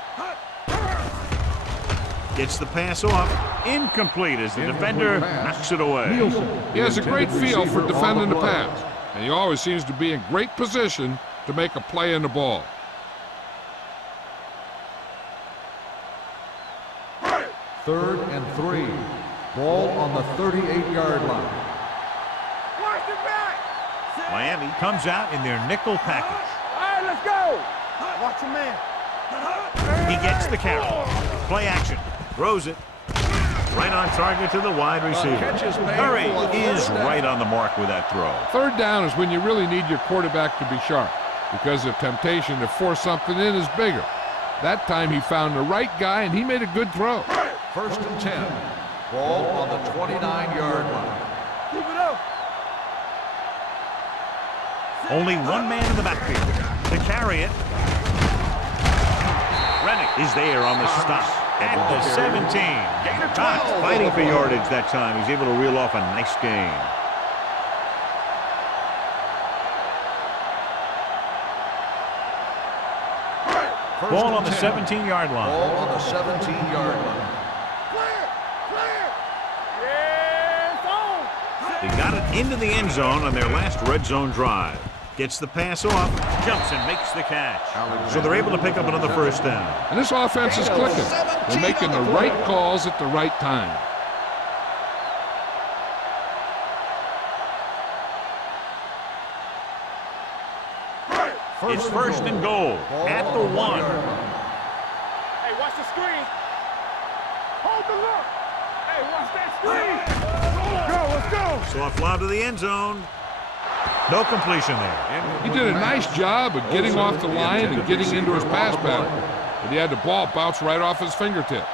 Gets the pass off. Incomplete as the defender knocks it away. He has a great feel for defending the pass, and he always seems to be in great position to make a play in the ball. Third and 3. Ball on the 38-yard line. Watch it back. Miami comes out in their nickel package. All right, let's go. Watch your man. He gets the carry. Play action. Throws it. Right on target to the wide receiver. Curry is right on the mark with that throw. Third down is when you really need your quarterback to be sharp, because the temptation to force something in is bigger. That time he found the right guy, and he made a good throw. First and 10. Ball on the 29-yard line. Keep it up. Only one man in the backfield to carry it. Rennick is there on the stop at the 17. Cox fighting for yardage that time. He's able to reel off a nice gain. Ball on the 17-yard line. Ball on the 17-yard line. Clear. Clear. Yeah, it's on. They got it into the end zone on their last red zone drive. Gets the pass off, jumps and makes the catch. So they're able to pick up another first down. And this offense is clicking. They're making the right calls at the right time. It's first and goal at the 1. Hey, watch the screen. Hold the look. Hey, watch that screen. Let's go. Soft lob to the end zone. No completion there. He did a nice job of getting off the line and getting into his pass pattern, but he had the ball bounce right off his fingertips.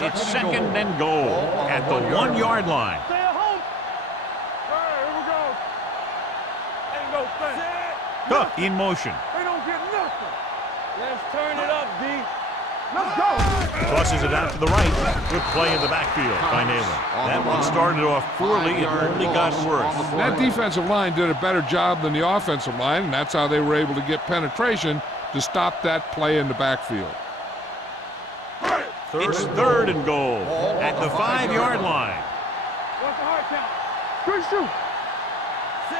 It's second and goal at the 1-yard line. Stay at home. All right, here we go. Ain't no thing. Cook in motion. They don't get nothing. Let's turn it up, D. Let's go. Tosses it out to the right. Good play in the backfield by Naylor. That one started off poorly. It only got worse. That defensive line did a better job than the offensive line, and that's how they were able to get penetration to stop that play in the backfield. It's third and goal at the 5-yard line. What's the hard count? Good shoot.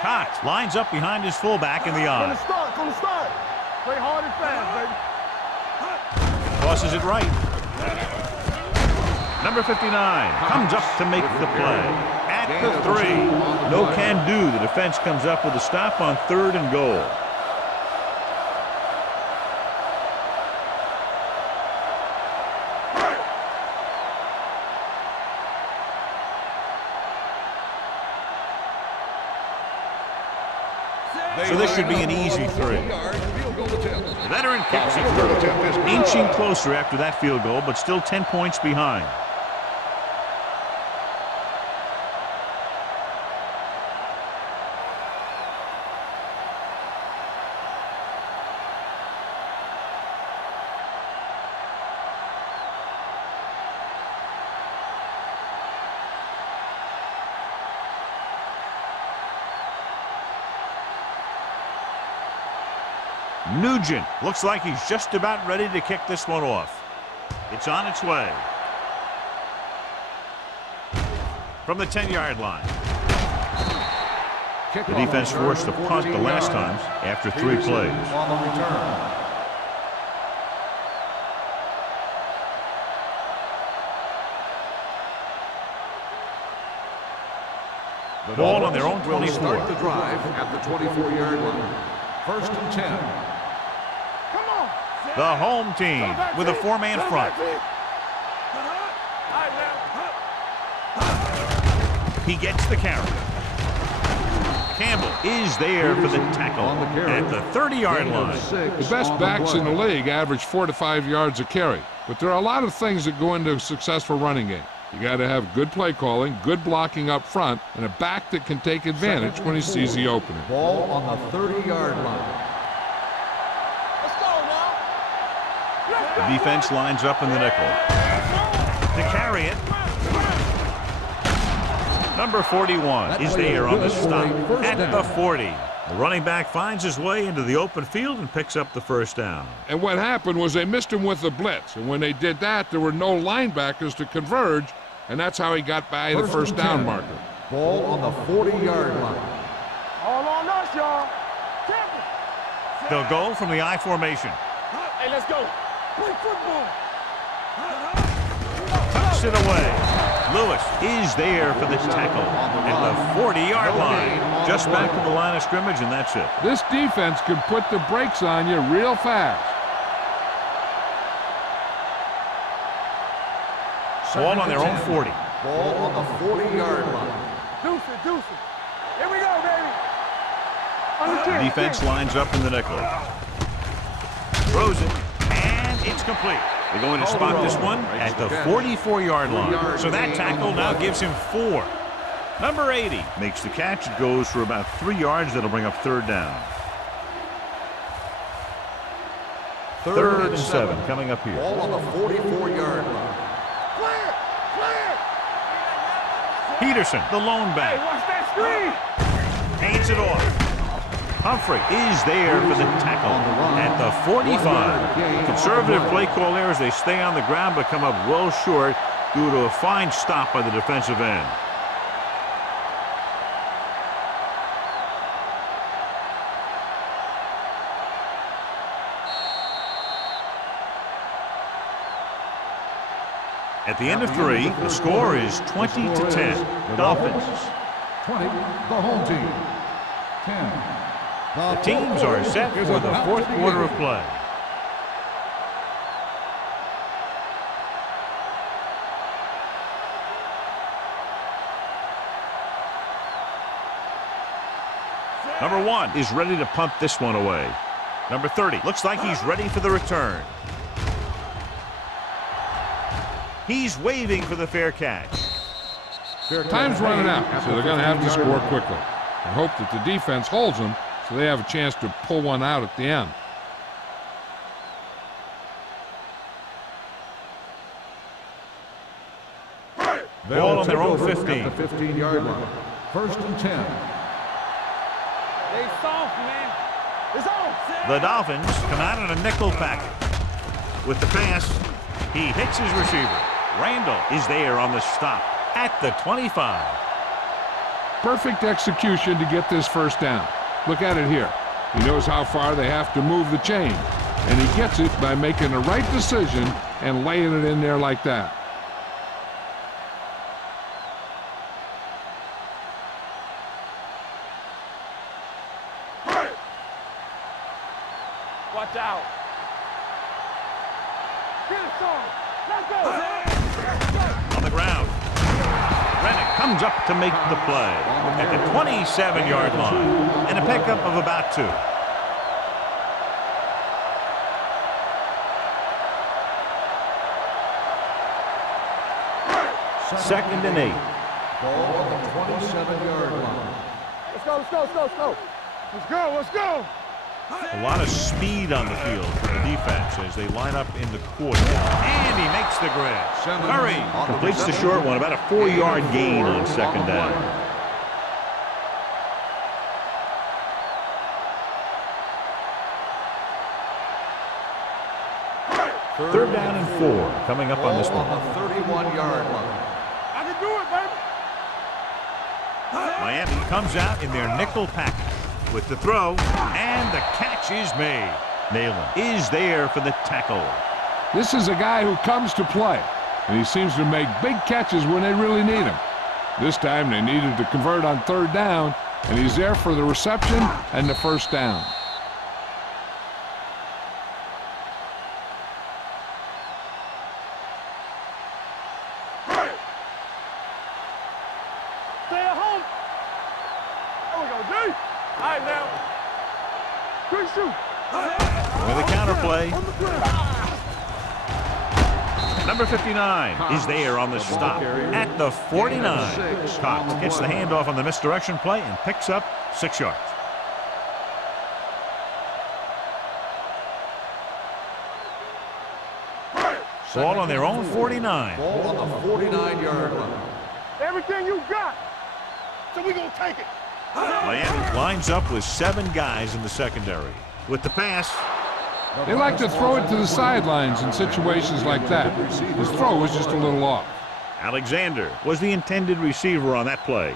Cox lines up behind his fullback in the From the eye. start. From the start. Play hard and fast, baby. Tosses it right. Number 59 comes up to make the play. At the 3. No can do. The defense comes up with a stop on third and goal. So this should be an easy 3. The veteran kicks it through. Inching closer after that field goal, but still 10 points behind. Nugent looks like he's just about ready to kick this one off. It's on its way. From the 10-yard line. The defense forced a punt the last time after 3 plays. On the return. The Ball on their own will 24. start the drive at the 24-yard line. First and 10. Come on. The home team with a 4-man front. He gets the carry. Campbell is there for the tackle at the 30-yard line. The best backs in the league average 4 to 5 yards a carry, but there are a lot of things that go into a successful running game. You got to have good play calling, good blocking up front, and a back that can take advantage when he sees the opening. Ball on the 30-yard line. Let's go now. The defense lines up in the nickel. to carry it. Number 41 is there on the stop at the 40. The running back finds his way into the open field and picks up the first down. And what happened was they missed him with the blitz. And when they did that, there were no linebackers to converge, and that's how he got by the first down marker. Ball on the 40-yard line. All on us, y'all. They'll go from the I formation. Hey, let's go. Play football. Tucks it away. Lewis is there for the tackle at the 40-yard line. Just back to the line of scrimmage, and that's it. This defense could put the brakes on you real fast. Ball on their own 40. Ball on the 40-yard line. Deuce it, deuce it. Here we go, baby. On the The kick, defense kick. lines up in the nickel. Throws it, and it's complete. They're going to spot this one at the 44-yard line. So that tackle now gives him 4. Number 80 makes the catch. It goes for about 3 yards. That'll bring up third down. Third and 7 coming up here. Ball on the 44-yard line. Clear, clear. Peterson, the lone Hey, back, watch that screen. hands it off. Humphrey is there for the tackle at the 45. Conservative play call there as they stay on the ground but come up well short due to a fine stop by the defensive end. At the end of 3, the score is 20-10. Dolphins. 20, the home team. 10. The teams are set for the fourth quarter of play. Number 1 is ready to punt this one away. Number 30 looks like he's ready for the return. He's waving for the fair catch. Time's running out, so they're going to have to score quickly. I hope that the defense holds them so they have a chance to pull one out at the end. Ball on their own 15. At the 15-yard line. First and 10. They soft, man. It's on. The Dolphins come out in a nickel package. With the pass, he hits his receiver. Randall is there on the stop at the 25. Perfect execution to get this first down. Look at it here. He knows how far they have to move the chain, and he gets it by making the right decision and laying it in there like that. Watch out. Get it, son. Let's go. On the ground. Rennick comes up to make the play at the 27-yard line and a pickup of about 2. Second and 8. Ball on the 27-yard line. Let's go, let's go, let's go, let's go. Let's go, let's go. A lot of speed on the field for the defense as they line up in the quarter. And he makes the grab. Curry completes the short one, about a 4-yard gain on second down. Third down and 4 coming up on this one. On the 31-yard line. I can do it, baby. Miami comes out in their nickel package with the throw, and the catch is made. Nayland is there for the tackle. This is a guy who comes to play, and he seems to make big catches when they really need him. This time they needed to convert on third down, and he's there for the reception and the first down. Stay at home. There we go, D. All right, now. Quick shoot. With a counter play, On the ground. number 59 is there on the stop at the 49. Cox gets the handoff on the misdirection play and picks up 6 yards. Ball on their own 49. Ball on the 49-yard line. Everything you got. So we gonna take it. Miami lines up with 7 guys in the secondary. With the pass, They like to throw it to the sidelines in situations like that. His throw was just a little off. Alexander was the intended receiver on that play.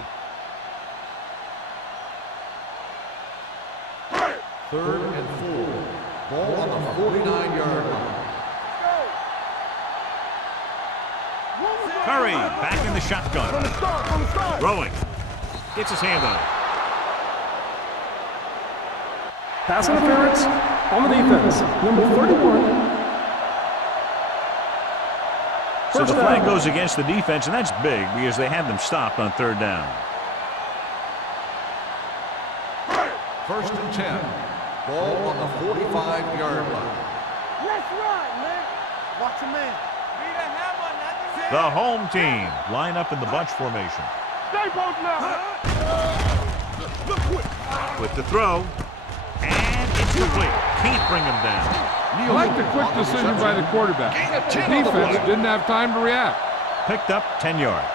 3rd and 4. Ball on the 49-yard line. Curry back in the shotgun. From the start. Throwing. Gets his hand on it. Pass interference on the defense. Number 31. So the First flag down. goes against the defense, and that's big because they had them stopped on 3rd down. 1st and 10. Ball on the 45-yard line. Let's run, man. Watch your man. The home team line up in the bunch formation. Stay both now. Look quick. With the throw, and it's complete. Can't bring him down. I like the quick decision by the quarterback. The defense didn't have time to react. Picked up 10 yards.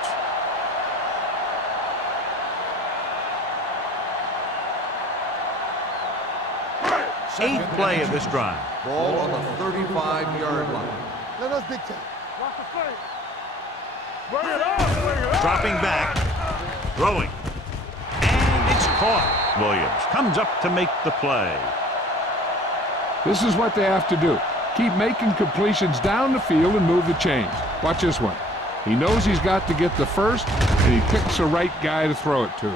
Eighth play of this drive. Ball on the 35-yard line. Let us dictate. Watch the play. Bring it on. Dropping back, throwing, and it's caught. Williams comes up to make the play. This is what they have to do. Keep making completions down the field and move the chains. Watch this one. He knows he's got to get the first, and he picks the right guy to throw it to.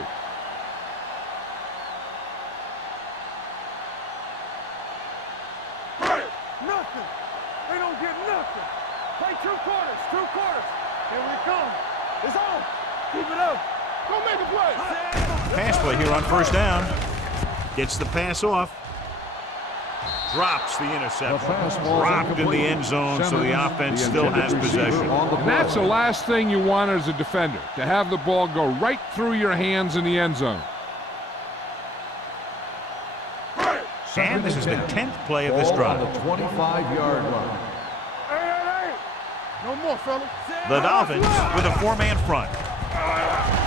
Nothing. They don't get nothing. Play 2 quarters. 2 quarters. Here we come. It's on. Keep it up. Go make a play. Pass play here on 1st down. Gets the pass off. Drops the interception. Dropped in the end zone, so the offense still has possession. And that's the last thing you want as a defender, to have the ball go right through your hands in the end zone. And this is the 10th play of this drive. On the 25-yard line. Hey. No more, fellas. The Dolphins with a 4-man front.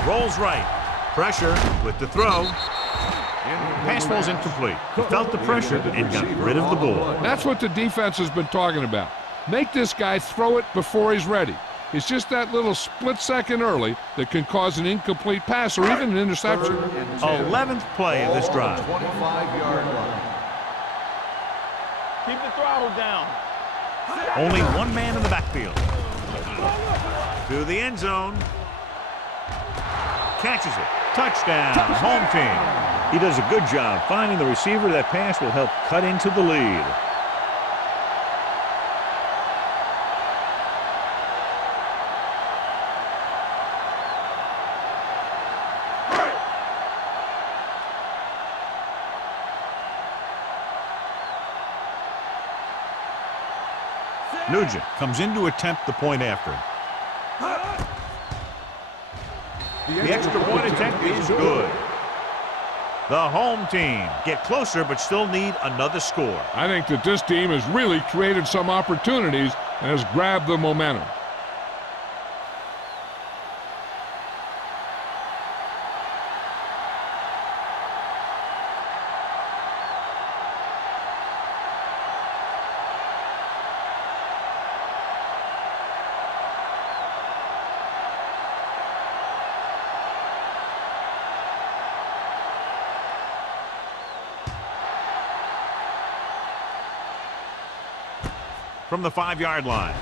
Rolls right. Pressure with the throw. Pass falls incomplete. He felt the pressure and got rid of the ball. That's what the defense has been talking about. Make this guy throw it before he's ready. It's just that little split second early that can cause an incomplete pass or even an interception. 11th play of this drive. 25-yard line. Keep the throttle down. Only 1 man in the backfield. To the end zone. Catches it. Touchdown. Home team. He does a good job finding the receiver. That pass will help cut into the lead. Nugent comes in to attempt the point after. The extra point attempt is good. The home team get closer but still need another score. I think that this team has really created some opportunities and has grabbed the momentum. From the 5-yard line.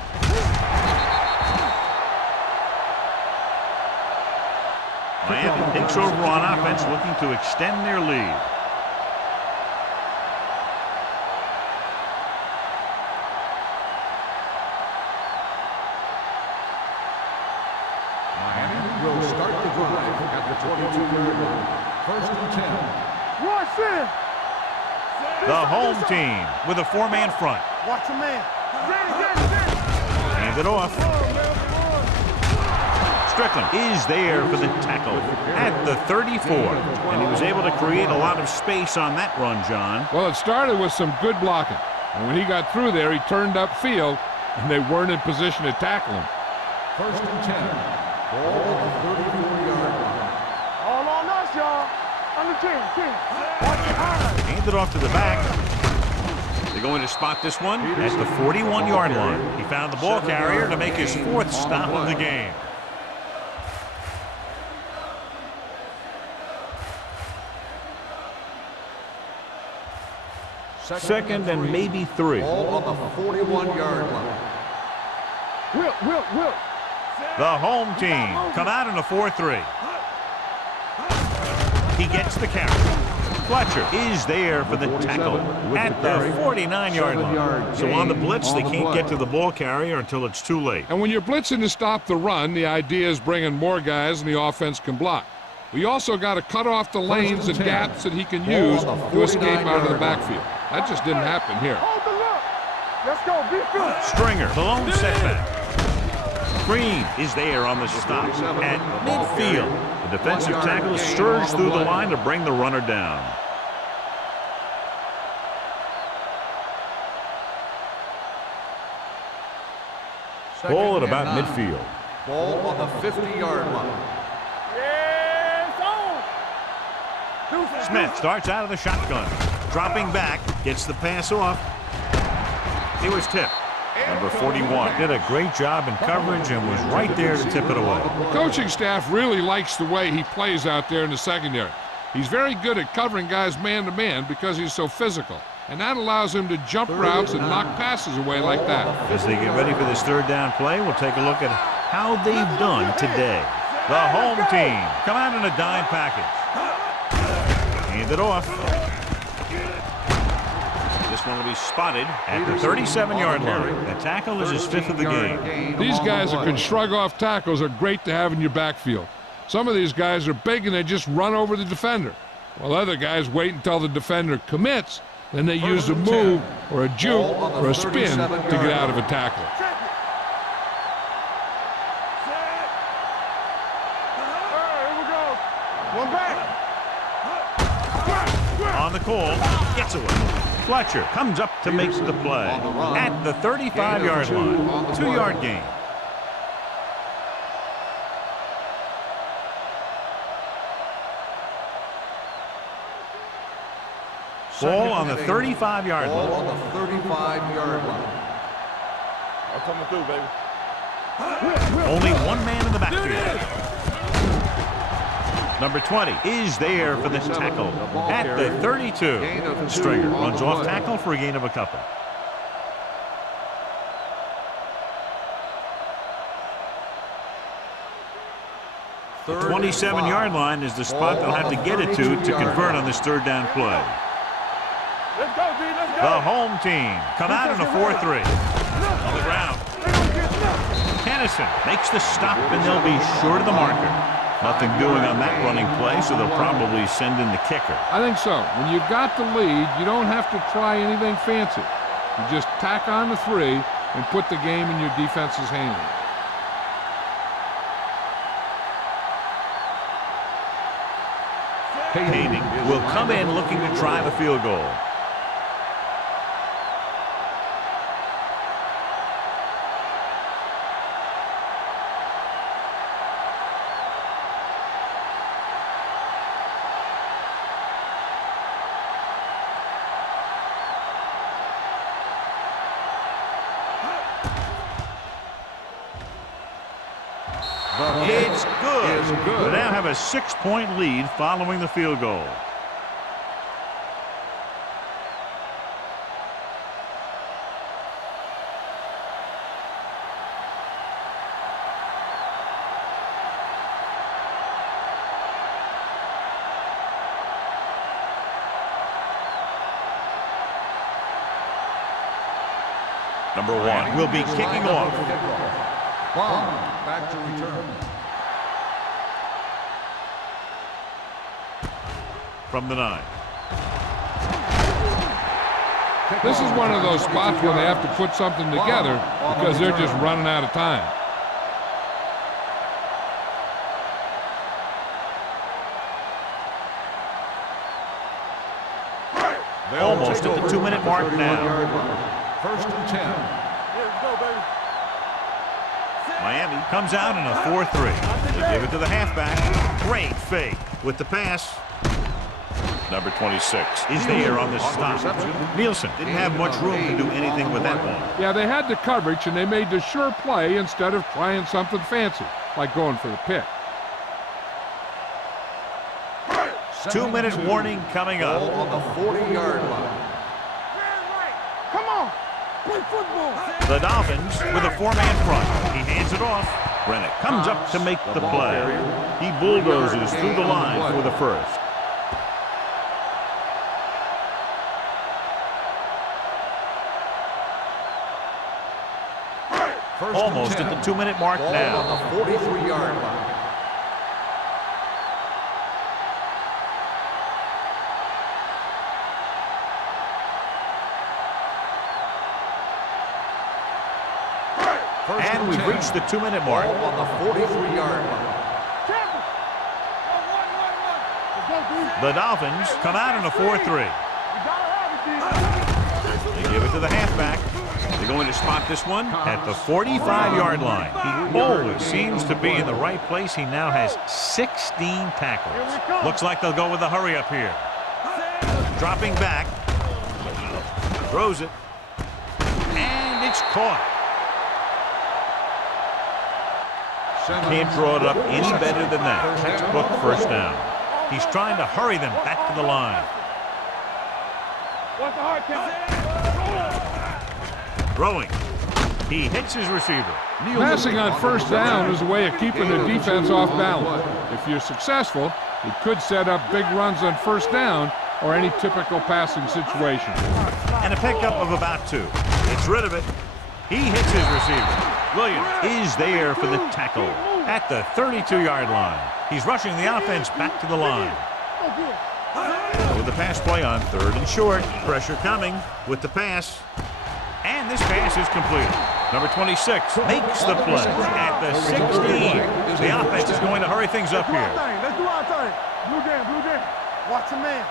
Miami takes over on offense, looking to extend their lead. Miami will start the drive at the 22-yard line. 1st and 10. Watch it. The home team with a 4-man front. Watch your man. Hand it off. Strickland is there for the tackle at the 34. And he was able to create a lot of space on that run, John. Well, it started with some good blocking. And when he got through there, he turned upfield and they weren't in position to tackle him. First and 10. Ball on the 34-yard line. All on us, y'all. On the team. Watch your eyes. Hand it off to the back. They're going to spot this one at the 41-yard line. He found the ball carrier to make his 4th stop of the game. Second and maybe 3. Ball on the 41-yard line. Will. The home team come out in a 4-3. He gets the carry. Fletcher is there for the tackle at the 49-yard line. So on the blitz, they can't get to the ball carrier until it's too late. And when you're blitzing to stop the run, the idea is bringing more guys and the offense can block. We also got to cut off the lanes and gaps that he can use to escape out of the backfield. That just didn't happen here. Hold the look. Let's go. Be good. Stringer, the lone setback. Green is there on the stop at midfield. The defensive tackle surged through the line to bring the runner down. Ball at about midfield. Ball on the 50-yard line. Smith starts out of the shotgun. Dropping back, gets the pass off. It was tipped. Number 41 did a great job in coverage and was right there to tip it away. The coaching staff really likes the way he plays out there in the secondary. He's very good at covering guys man-to-man because he's so physical. And that allows him to jump routes and knock passes away like that. As they get ready for this 3rd down play, we'll take a look at how they've done today. The home team come out in a dime package. Hand it off. This one will be spotted at the 37-yard line. The tackle is his 5th of the game. These guys that can shrug off tackles are great to have in your backfield. Some of these guys are big and they just run over the defender, while other guys wait until the defender commits, then they use a move or a juke or a spin to get out of a tackle. Here we go. One back. On the call, gets away. Fletcher comes up to make the play at the 35-yard line. 2-yard gain. Ball on the 35-yard line. Ball on the 35-yard line. I'm coming through, baby. Only one man in the backfield. Number 20 is there for the tackle at the 32. Stringer runs off tackle for a gain of a couple. The 27-yard line is the spot they'll have to get it to convert on this 3rd down play. Let's go, D. Let's go. The home team come out in a 4-3. On the ground. Hennison makes the stop, and they'll be short of the marker. Nothing doing on that running play, so they'll probably send in the kicker. I think so. When you've got the lead, you don't have to try anything fancy. You just tack on the 3 and put the game in your defense's hands. Hayden will come in looking to drive a field goal. It's good. They now have a 6-point lead following the field goal. Number 1 will be kicking off. Bond back to return. From the 9. This is one of those spots where they have to put something together because they're just running out of time. Almost at the 2-minute mark now. First and 10. Let's go, baby. Miami comes out in a 4-3. They give it to the halfback. Great fake with the pass. Number 26 is there on the stop. Nielsen didn't have much room to do anything with that ball. Yeah, they had the coverage, and they made the sure play instead of trying something fancy, like going for the pick. 2-minute warning coming up. Ball on the 40-yard line. Come on. Play football. The Dolphins with a 4-man front. He hands it off. Rennick comes up to make the play. He bulldozes through the line for the first. Almost at the 2-minute mark now. Ball on the 43-yard line. And we've reached the 2-minute mark. Ball on the 43-yard line. The Dolphins come out in a 4-3. They give it to the halfback. They're going to spot this one at the 45-yard line. He always seems to be in the right place. He now has 16 tackles. Looks like they'll go with the hurry up here. Dropping back. Throws it. And it's caught. Can't draw it up any better than that. Textbook first down. He's trying to hurry them back to the line. Watch the hard count. Throwing. He hits his receiver. Passing on first down is a way of keeping the defense off balance. If you're successful, it could set up big runs on first down or any typical passing situation. And a pickup of about 2. It's rid of it. He hits his receiver. Williams is there for the tackle at the 32-yard line. He's rushing the offense back to the line. With the pass play on 3rd and short. Pressure coming with the pass. And this pass is completed. Number 26 makes the play at the 16. The offense is going to hurry things up here. Let's do our thing. Blue jam, blue jam. Watch the man.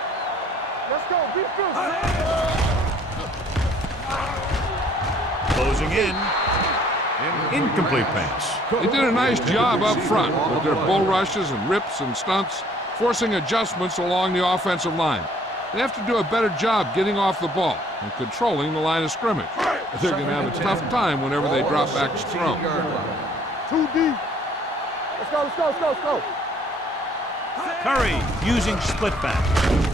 Let's go. Be true. Closing in. Incomplete pass. They did a nice job up front with their bull rushes and rips and stunts, forcing adjustments along the offensive line. They have to do a better job getting off the ball and controlling the line of scrimmage. They're going to have a tough time whenever they drop back to throw. 2 deep. Let's go, let's go, let's go, let's go. Curry using split back.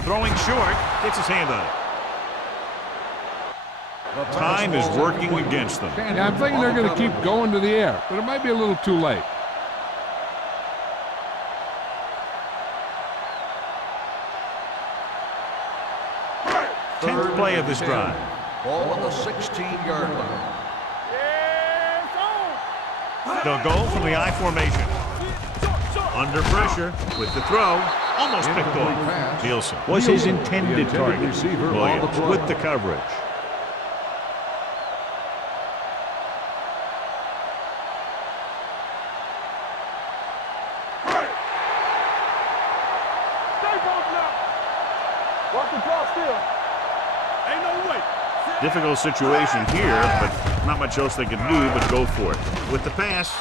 Throwing short. Gets his hand on it. Time is working against them. Yeah, I'm thinking they're going to keep going to the air, but it might be a little too late. Tenth play of this drive. Ball on the 16-yard line. They'll go from the I formation. Under pressure with the throw. Almost picked off. Nielsen was his intended target. Williams with the coverage. Difficult situation here, but not much else they can do but go for it. With the pass,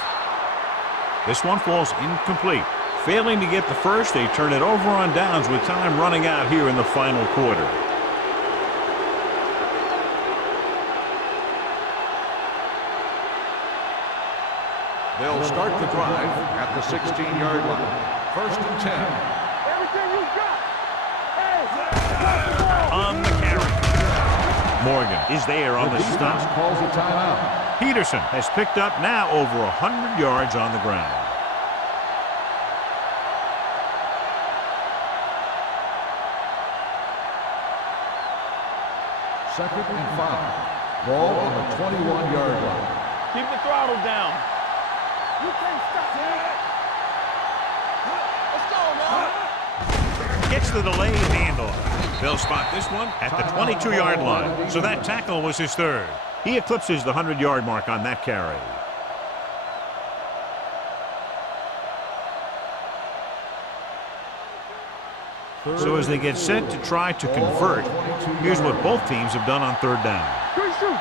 this one falls incomplete. Failing to get the first, they turn it over on downs with time running out here in the final quarter. They'll start the drive at the 16-yard line. 1st and 10. Everything you got. Hey, On the carry. Morgan is there on the stop. Calls a timeout. Peterson has picked up now over 100 yards on the ground. Second and 5. Ball on the 21-yard line. Keep the throttle down. you can't stop me. Let's go, man. Gets the delayed handoff. They'll spot this one at the 22-yard line. So that tackle was his 3rd. He eclipses the 100-yard mark on that carry. So as they get set to try to convert, here's what both teams have done on 3rd down. Good shoot.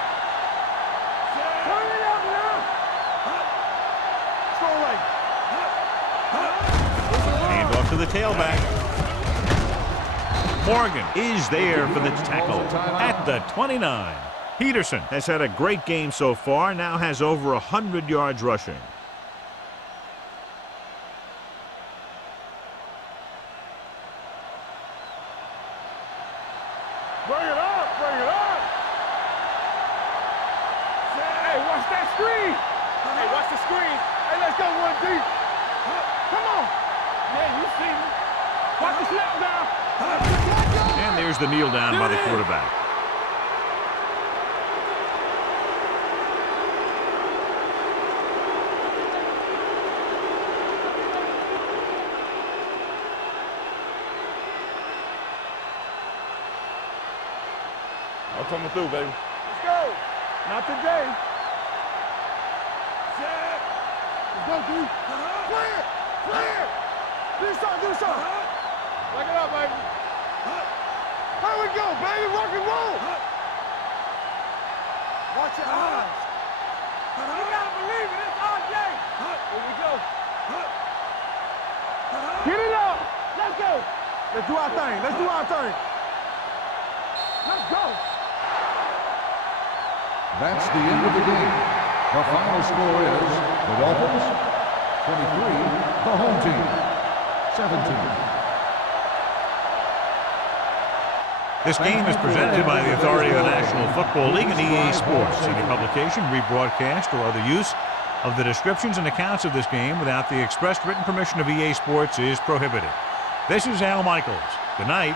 to the tailback. Morgan is there for the tackle at the 29. Peterson has had a great game so far, now has over 100 yards rushing. Bring it up, bring it up. Hey, watch that screen. Hey, watch the screen. Hey, let's go one deep. Come on. Yeah, you see me. Watch the slip down. And there's the kneel down by the quarterback. I'm coming through, baby. Let's go. Not today. Set. Let's go, dude. Clear. Clear. Do something, do something. Back it up, baby. Here we go, baby. Rock and roll. Watch your eyes. You gotta believe it. It's our game. Here we go. Get it up. Let's go. Let's do our thing. Let's do our thing. Let's go. That's the end of the game. The final score is the Dolphins 23, the home team 17. This game is presented by the authority of the National Football League and EA Sports. Any publication, rebroadcast, or other use of the descriptions and accounts of this game without the expressed written permission of EA Sports is prohibited. This is Al Michaels. Good night.